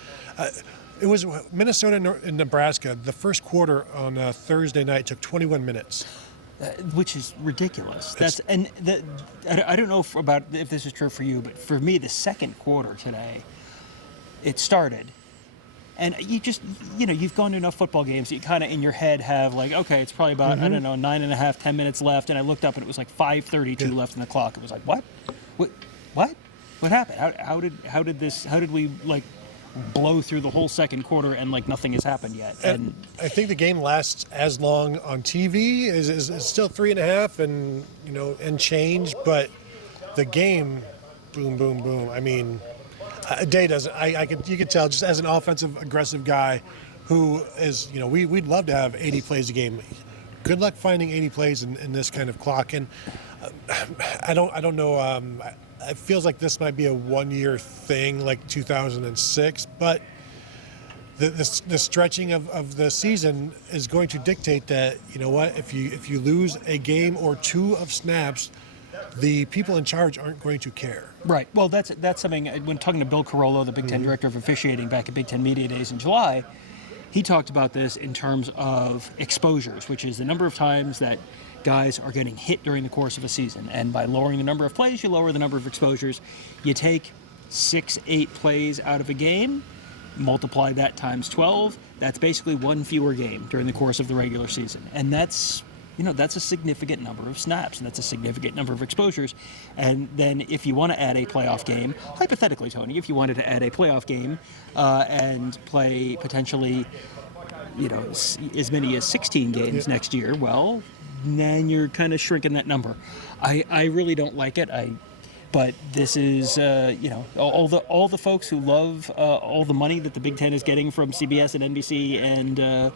it was Minnesota and Nebraska. The first quarter on Thursday night took 21 minutes. Which is ridiculous. I don't know about if this is true for you, but for me, the second quarter today, it started. And you've gone to enough football games that you kind of in your head have like, okay, it's probably about, 9.5, 10 minutes left. And I looked up and it was like 5:32 left in the clock. It was like, what? What happened? How did we like blow through the whole second quarter and like nothing has happened yet? And I think the game lasts as long on TV is still 3.5 and change, but the game, boom, boom, boom. I mean, Day doesn't. You could tell just as an offensive aggressive guy, who is we'd love to have 80 plays a game. Good luck finding 80 plays in this kind of clock. And I don't know. It feels like this might be a one-year thing, like 2006. But the stretching of the season is going to dictate that. You know what? If you lose a game or two of snaps, the people in charge aren't going to care. Right. Well, that's something, when talking to Bill Carollo, the Big Ten Director of Officiating back at Big Ten Media Days in July, he talked about this in terms of exposures, which is the number of times that guys are getting hit during the course of a season. And by lowering the number of plays, you lower the number of exposures. You take 6-8 plays out of a game, multiply that times 12, that's basically one fewer game during the course of the regular season. And that's a significant number of snaps, and that's a significant number of exposures. And then if you want to add a playoff game, hypothetically, Tony, if you wanted to add a playoff game and play potentially, as many as 16 games next year, well, then you're kind of shrinking that number. I really don't like it. But this is, all the folks who love all the money that the Big Ten is getting from CBS and NBC and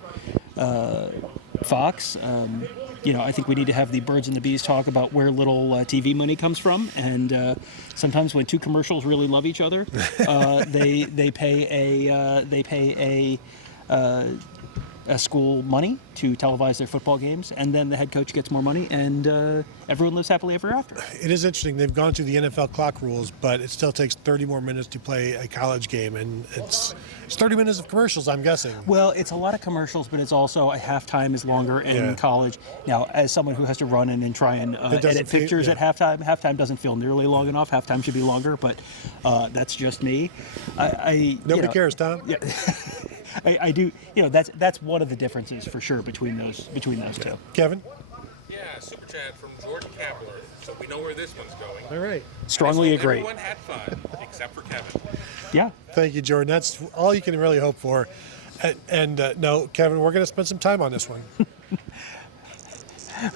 Fox. I think we need to have the birds and the bees talk about where little TV money comes from. And sometimes when two commercials really love each other, they pay a school money to televise their football games, and then the head coach gets more money, and everyone lives happily ever after. It is interesting. They've gone to the NFL clock rules, but it still takes 30 more minutes to play a college game, and it's 30 minutes of commercials, I'm guessing. Well, it's a lot of commercials, but it's also a halftime is longer in college. Now, as someone who has to run in and try and edit pictures at halftime doesn't feel nearly long enough. Halftime should be longer, but that's just me. Nobody cares, Tom. Yeah. I do. That's one of the differences for sure between those two. Kevin? Yeah, super chat from Jordan Kapler, so we know where this one's going. All right. Strongly agree. Everyone had fun, except for Kevin. Yeah. Thank you, Jordan. That's all you can really hope for. And no, Kevin, we're going to spend some time on this one.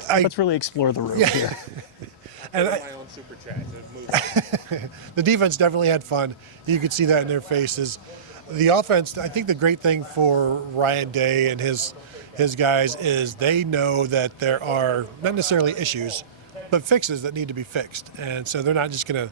Let's really explore the room here. And my own super chat. The defense definitely had fun. You could see that in their faces. The offense, I think the great thing for Ryan Day and his guys is they know that there are not necessarily issues, but fixes that need to be fixed. And so they're not just going to,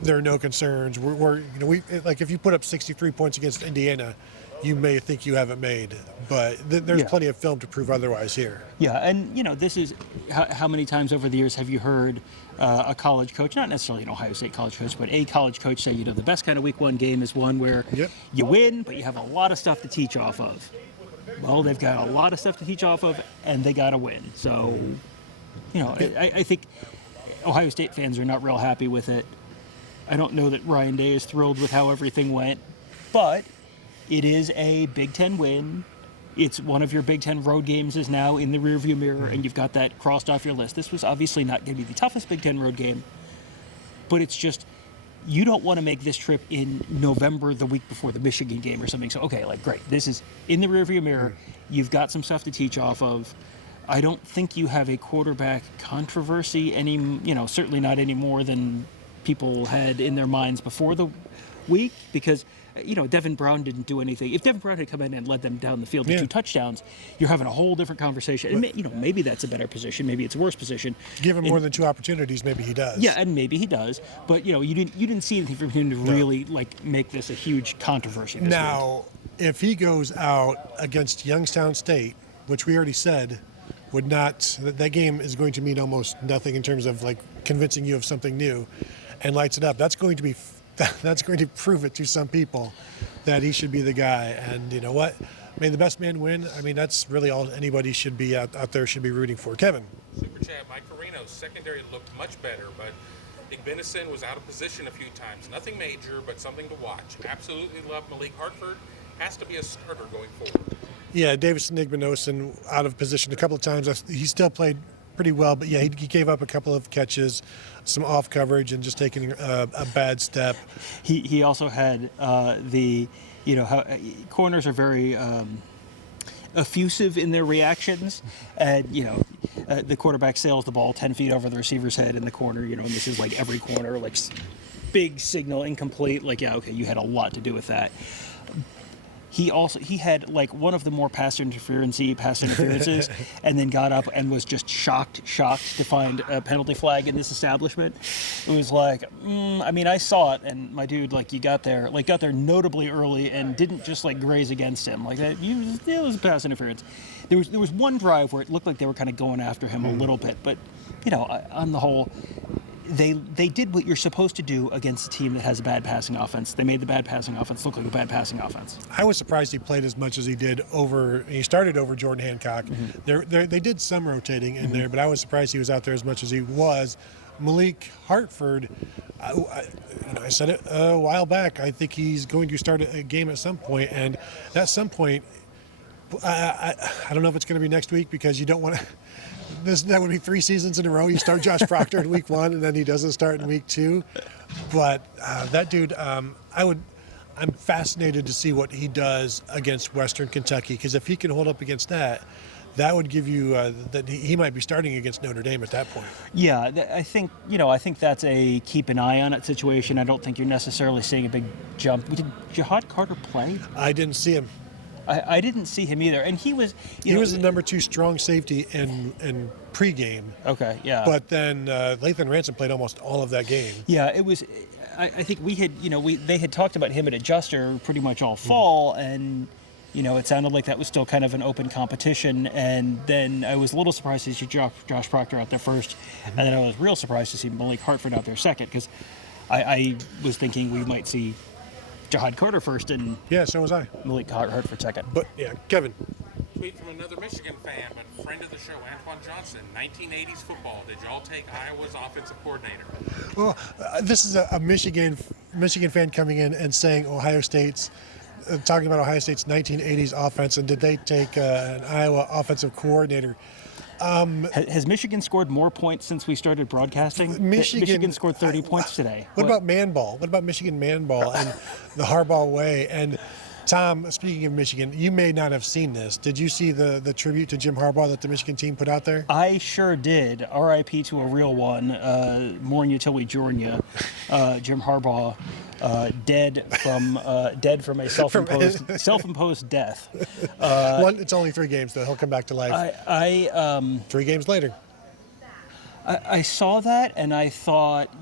there are no concerns. We like if you put up 63 points against Indiana, you may think you have it made, but there's plenty of film to prove otherwise here. Yeah, and this is how many times over the years have you heard a college coach, not necessarily an Ohio State college coach, but a college coach say, the best kind of week one game is one where you win, but you have a lot of stuff to teach off of. Well, they've got a lot of stuff to teach off of, and they got to win. So, I think Ohio State fans are not real happy with it. I don't know that Ryan Day is thrilled with how everything went, but it is a Big Ten win. It's one of your Big Ten road games is now in the rearview mirror, and you've got that crossed off your list. This was obviously not going to be the toughest Big Ten road game, but it's just you don't want to make this trip in November, the week before the Michigan game or something. So, okay, like, great. This is in the rearview mirror. You've got some stuff to teach off of. I don't think you have a quarterback controversy certainly not any more than people had in their minds before the week, because Devin Brown didn't do anything. If Devin Brown had come in and led them down the field with 2 touchdowns, you're having a whole different conversation. And maybe that's a better position, maybe it's a worse position. Give him more than 2 opportunities, maybe he does. Yeah, and maybe he does. But you didn't see anything from him to really make this a huge controversy. Now, if he goes out against Youngstown State, which we already said would not, that game is going to mean almost nothing in terms of like convincing you of something new, and lights it up, that's going to prove it to some people that he should be the guy. And you know what? May the best man win. I mean, that's really all anybody should be out there should be rooting for. Kevin. Super chat. Mike Carino's secondary looked much better, but Igbenison was out of position a few times. Nothing major, but something to watch. Absolutely love Malik Hartford. Has to be a starter going forward. Yeah, Davison Igbenison out of position a couple of times. He still played pretty well, but he gave up a couple of catches, some off coverage, and just taking a bad step. He also had how corners are very effusive in their reactions, and the quarterback sails the ball 10 feet over the receiver's head in the corner, and this is like every corner, like big signal, incomplete, like, yeah, okay, you had a lot to do with that. He had like one of the more pass interferences, and then got up and was just shocked to find a penalty flag in this establishment. It was like, I saw it, and my dude, like, you got there notably early and didn't just like graze against him like that. It was pass interference. There was one drive where it looked like they were kind of going after him a little bit, but on the whole, They did what you're supposed to do against a team that has a bad passing offense. They made the bad passing offense look like a bad passing offense. I was surprised he played as much as he did he started over Jordan Hancock. They did some rotating in there, but I was surprised he was out there as much as he was. Malik Hartford, I said it a while back, I think he's going to start a game at some point, and at some point, I don't know if it's going to be next week, because you don't want to. That would be 3 seasons in a row. You start Josh Proctor in week 1, and then he doesn't start in week 2. But that dude, I'm fascinated to see what he does against Western Kentucky, because if he can hold up against that would give you that he might be starting against Notre Dame at that point. Yeah, I think that's a keep an eye on it situation. I don't think you're necessarily seeing a big jump. Did Jahad Carter play? I didn't see him. I didn't see him either, and he was. He was the number 2 strong safety in pregame. Okay, yeah. But then Lathan Ransom played almost all of that game. Yeah, it was. I think they had talked about him at adjuster pretty much all fall, and it sounded like that was still kind of an open competition. And then I was a little surprised to see Josh Proctor out there first, and then I was real surprised to see Malik Hartford out there second, because I was thinking we might see Jahad Carter first and so was I. Malik Hartford second. But yeah, Kevin. Tweet from another Michigan fan, but friend of the show, Antoine Johnson. 1980s football. Did y'all take Iowa's offensive coordinator? Well, this is a Michigan fan coming in and saying Ohio State's talking about Ohio State's 1980s offense, and did they take an Iowa offensive coordinator? Has Michigan scored more points since we started broadcasting? Michigan scored 30 points today. What about man ball? What about Michigan man ball and the Harbaugh way? And Tom, speaking of Michigan, you may not have seen this. Did you see the tribute to Jim Harbaugh that the Michigan team put out there? I sure did. R.I.P. to a real one. Mourn you till we join you. Jim Harbaugh, dead from a self-imposed death. It's only 3 games though. He'll come back to life. 3 games later. I saw that and I thought,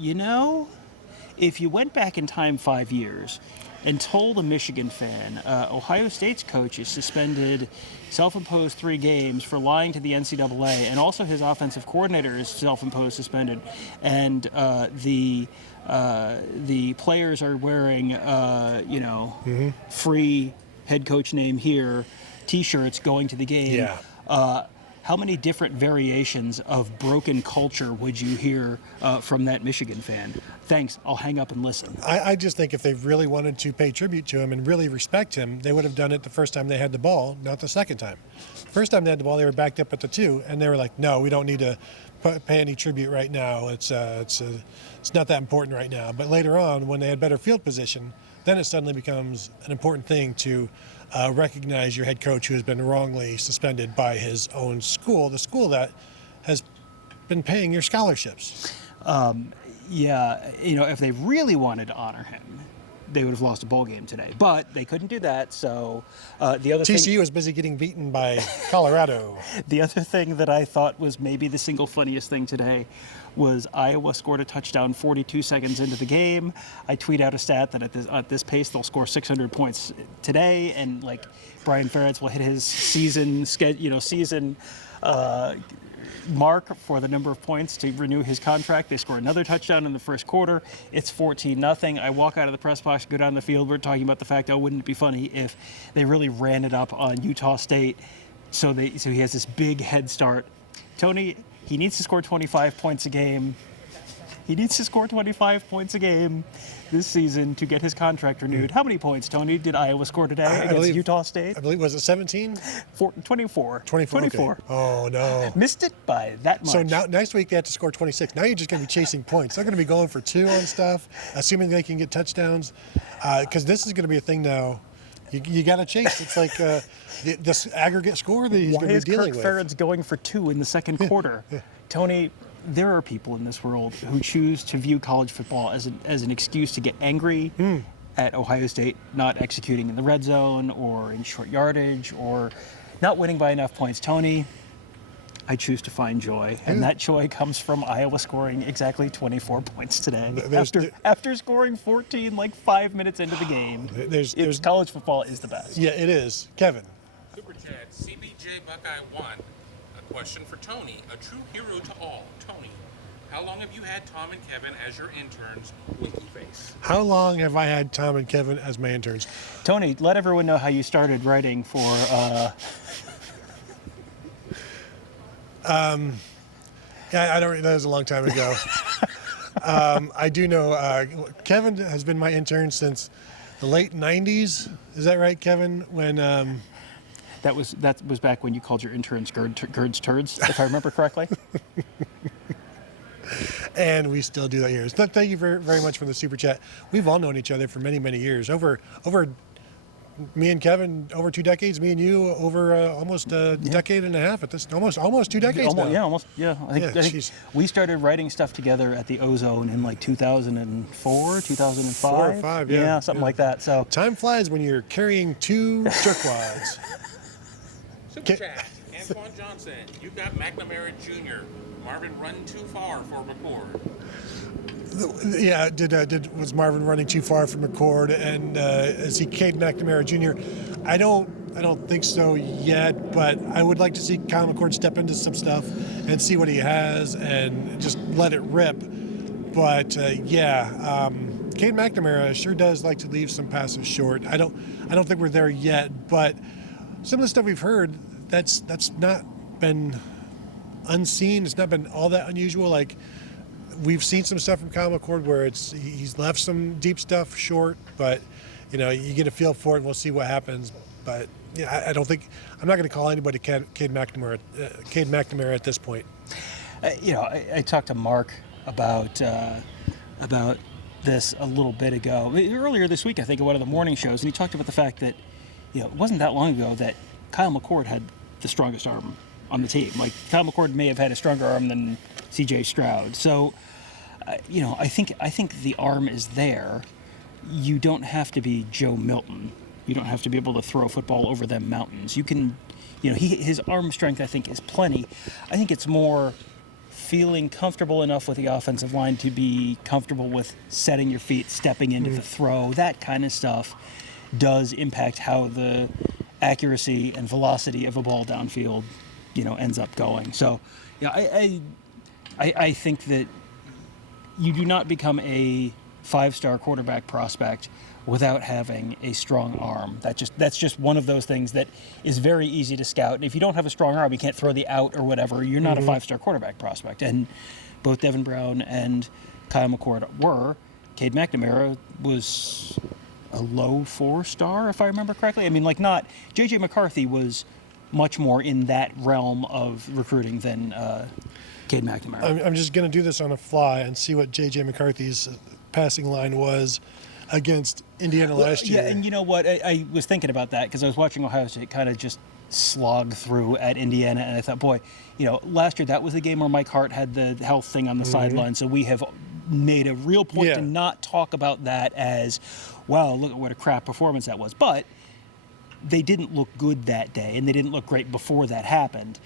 if you went back in time 5 years and told a Michigan fan, Ohio State's coach is suspended, self-imposed 3 games for lying to the NCAA, and also his offensive coordinator is self-imposed suspended, and the players are wearing, free head coach name here T-shirts going to the game. Yeah. how many different variations of broken culture would you hear from that Michigan fan? Thanks, I'll hang up and listen. I just think if they really wanted to pay tribute to him and really respect him, they would have done it the first time they had the ball, not the second time. First time they had the ball, they were backed up at the 2, and they were like, no, we don't need to pay any tribute right now. It's not that important right now. But later on, when they had better field position, then it suddenly becomes an important thing to recognize your head coach who has been wrongly suspended by his own school, the school that has been paying your scholarships. Yeah, if they really wanted to honor him, they would have lost a bowl game today. But they couldn't do that, so the other TCU thing... was busy getting beaten by Colorado. The other thing that I thought was maybe the single funniest thing today was Iowa scored a touchdown 42 seconds into the game. I tweet out a stat that at this pace they'll score 600 points today, and like Brian Ferentz will hit his season mark for the number of points to renew his contract. They score another touchdown in the first quarter. It's 14-0. I walk out of the press box, go down the field. We're talking about the fact, wouldn't it be funny if they really ran it up on Utah State? So he has this big head start. Tony, he needs to score 25 points a game. He needs to score 25 points a game this season to get his contract renewed. How many points, Tony, did Iowa score today against Utah State? I believe, was it 17? 24. 24. Okay. Oh, no. Missed it by that much. So now next week they have to score 26. Now you're just going to be chasing points. They're going to be going for 2 on stuff, assuming they can get touchdowns. Because this is going to be a thing now. You got to chase. It's like this aggregate score that he's going to be dealing with. Why is Kirk Ferentz going for 2 in the second quarter? Tony, there are people in this world who choose to view college football as an excuse to get angry at Ohio State not executing in the red zone or in short yardage or not winning by enough points. Tony, I choose to find joy, and that joy comes from Iowa scoring exactly 24 points today after scoring 14 like 5 minutes into the game. College football is the best. Yeah, it is. Kevin. Super Chat, CBJ Buckeye 1. A question for Tony, a true hero to all. Tony, how long have you had Tom and Kevin as your interns, Winky Face? How long have I had Tom and Kevin as my interns? Tony, let everyone know how you started writing for... Yeah, I don't. That was a long time ago. I do know Kevin has been my intern since the late '90s. Is that right, Kevin? When that was back when you called your interns Gerds turds, if I remember correctly. And we still do that here. So thank you very, very much for the super chat. We've all known each other for many, many years. Over me and Kevin, over 2 decades. Me and you, over almost a decade and a half at this. Almost 2 decades now. Yeah, I think we started writing stuff together at the Ozone in like 2004, 2005. 4 or 5, yeah. Yeah, something like that. So time flies when you're carrying 2 jerkwads. Super Chat, Antoine Johnson, you got McNamara Jr. Marvin run too far for McCord. Yeah, was Marvin running too far from McCord, and is he Cade McNamara Jr.? I don't think so yet, but I would like to see Kyle McCord step into some stuff and see what he has and just let it rip. But Cade McNamara sure does like to leave some passes short. I don't think we're there yet, but some of the stuff we've heard that's not been unseen. It's not been all that unusual. Like, we've seen some stuff from Kyle McCord where he's left some deep stuff short, but you get a feel for it, and we'll see what happens. But I'm not going to call anybody Cade McNamara at this point. I talked to Mark about this a little bit ago, earlier this week, I think, at one of the morning shows, and he talked about the fact that it wasn't that long ago that Kyle McCord had the strongest arm on the team. Like, Kyle McCord may have had a stronger arm than C.J. Stroud. So, I think the arm is there. You don't have to be Joe Milton. You don't have to be able to throw a football over them mountains. You can, his arm strength, I think, is plenty. I think it's more feeling comfortable enough with the offensive line to be comfortable with setting your feet, stepping into the throw. That kind of stuff does impact how the accuracy and velocity of a ball downfield, ends up going. So, I think that you do not become a 5-star quarterback prospect without having a strong arm. That's just one of those things that is very easy to scout. And if you don't have a strong arm, you can't throw the out or whatever, you're not a 5-star quarterback prospect. And both Devin Brown and Kyle McCord were. Cade McNamara was a low 4-star, if I remember correctly. I mean, like, not J.J. McCarthy was much more in that realm of recruiting than Cade McNamara. I'm just going to do this on the fly and see what J.J. McCarthy's passing line was against Indiana last year. Yeah, and you know what? I was thinking about that because I was watching Ohio State kind of just slog through at Indiana, and I thought, boy, last year that was the game where Mike Hart had the health thing on the sideline, so we have made a real point to not talk about that as, well, look at what a crap performance that was. But they didn't look good that day, and they didn't look great before that happened.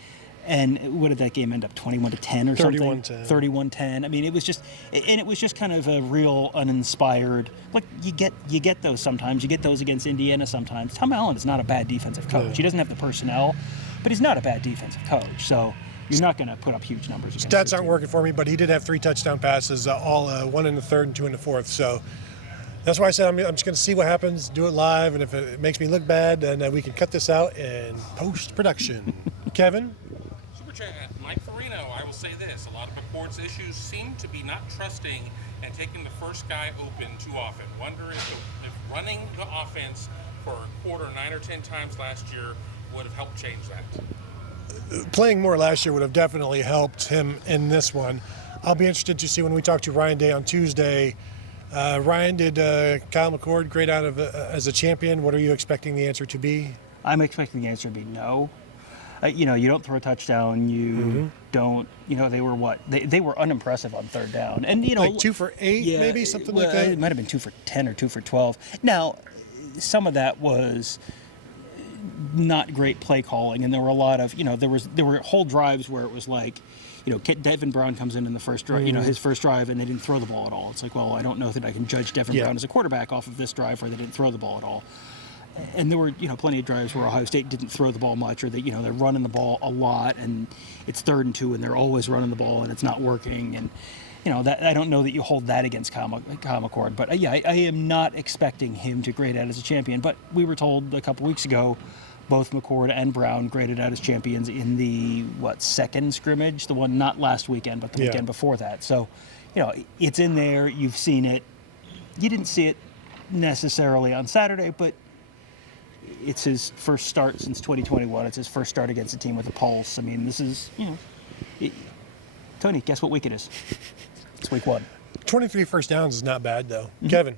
And what did that game end up? 21-10 or something? 31-10. 31-10. I mean, it was just kind of a real uninspired. Like you get those sometimes. You get those against Indiana sometimes. Tom Allen is not a bad defensive coach. No. He doesn't have the personnel, but he's not a bad defensive coach. So you're not going to put up huge numbers. Stats aren't working for me, but he did have 3 touchdown passes, all one in the third and 2 in the fourth. So that's why I said I'm just going to see what happens, do it live, and if it makes me look bad, then we can cut this out in post-production. Kevin? Mike Farino, I will say this. A lot of McCord's issues seem to be not trusting and taking the first guy open too often. Wonder if running the offense for a quarter 9 or 10 times last year would have helped change that. Playing more last year would have definitely helped him in this one. I'll be interested to see when we talk to Ryan Day on Tuesday. Ryan, did Kyle McCord grade out of as a champion? What are you expecting the answer to be? I'm expecting the answer to be no. You don't throw a touchdown. You don't. They were what? They were unimpressive on third down, and like 2 for 8, maybe something like that. It might have been 2 for 10 or 2 for 12. Now, some of that was not great play calling, and there were a lot of there were whole drives where it was like, Devin Brown comes in the first drive, his first drive, and they didn't throw the ball at all. It's like, well, I don't know that I can judge Devin Brown as a quarterback off of this drive where they didn't throw the ball at all. And there were, plenty of drives where Ohio State didn't throw the ball much, or that, they're running the ball a lot, and it's 3rd and 2, and they're always running the ball, and it's not working. And, that I don't know that you hold that against Kyle McCord. But, I am not expecting him to grade out as a champion. But we were told a couple weeks ago, both McCord and Brown graded out as champions in the, second scrimmage? The one not last weekend, but the weekend before that. So, it's in there. You've seen it. You didn't see it necessarily on Saturday, but it's his first start since 2021. It's his first start against a team with a pulse. I mean, this is, Tony, guess what week it is? It's week 1. 23 first downs is not bad, though. Kevin?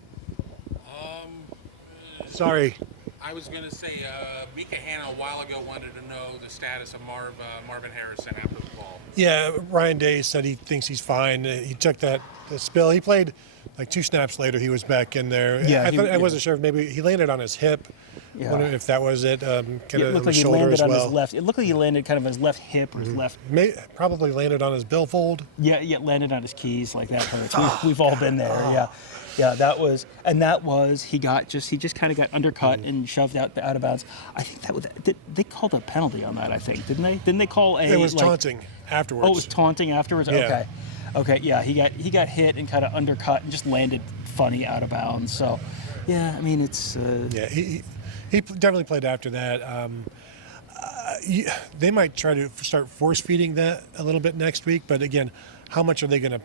Sorry. I was going to say, Mika Hanna a while ago wanted to know the status of Marvin Harrison after the ball. Yeah, Ryan Day said he thinks he's fine. He took the spill. He played like 2 snaps later. He was back in there. Yeah, I wasn't sure if maybe he landed on his hip. Yeah. Wonder if that was it. Kind It of looked like his he shoulder landed as on well. his left. It looked like he landed kind of on his left hip or his left. Probably landed on his billfold. Yeah, landed on his keys. Like that hurts. We've all been there. Yeah, that was he just kind of got undercut and shoved out of bounds. I think they called a penalty on that. I think didn't they? Didn't they call a? It was taunting afterwards. Oh, it was taunting afterwards. Yeah. Okay. Yeah, he got hit and kind of undercut and just landed funny out of bounds. So, yeah, I mean it's. He definitely played after that. They might try to start force feeding that a little bit next week, but again, how much are they going to?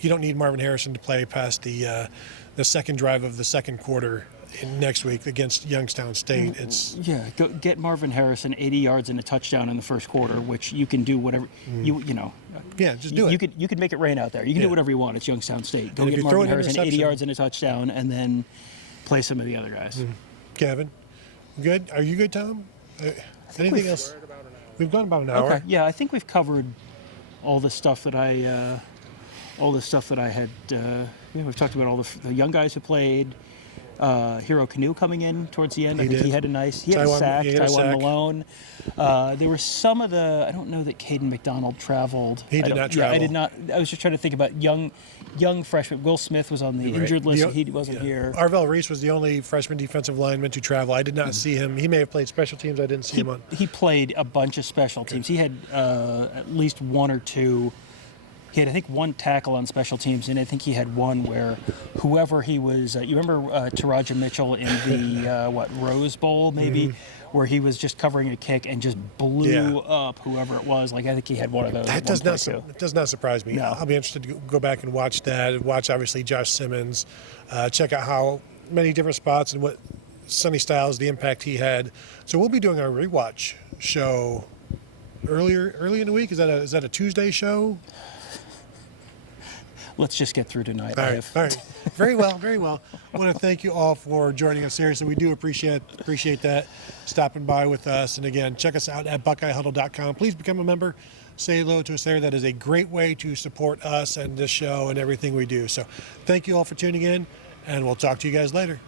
You don't need Marvin Harrison to play past the second drive of the second quarter next week against Youngstown State. Go get Marvin Harrison 80 yards and a touchdown in the first quarter, which you can do whatever just do it. You could make it rain out there. You can do whatever you want. It's Youngstown State. Go get Marvin Harrison 80 yards and a touchdown, and then play some of the other guys. Kevin, good? Are you good, Tom? Anything else? We've gone about an hour. Okay. Yeah, I think we've covered all the stuff that I had. We've talked about all the young guys who played. Hero Canoe coming in towards the end. I think he had a sack. Taiwan Malone. There were some of the. I don't know that Caden McDonald traveled. He did not travel. Yeah, I did not. I was just trying to think about young freshmen. Will Smith was on the injured list. He wasn't here. Arvell Reese was the only freshman defensive lineman to travel. I did not see him. He may have played special teams. I didn't see him on. He played a bunch of special teams. He had at least 1 or 2. He had, I think, one tackle on special teams, and I think he had one where whoever he was, you remember Taraja Mitchell in the, Rose Bowl, maybe, where he was just covering a kick and just blew up whoever it was. Like, I think he had one of those. That does not surprise me. No. I'll be interested to go back and watch that, watch, obviously, Josh Simmons, check out how many different spots and what Sonny Styles, the impact he had. So we'll be doing our rewatch show early in the week. Is that a Tuesday show? Let's just get through tonight. All right. Very well. I want to thank you all for joining us here. So we do appreciate that, stopping by with us. And again, check us out at BuckeyeHuddle.com. Please become a member. Say hello to us there. That is a great way to support us and this show and everything we do. So thank you all for tuning in, and we'll talk to you guys later.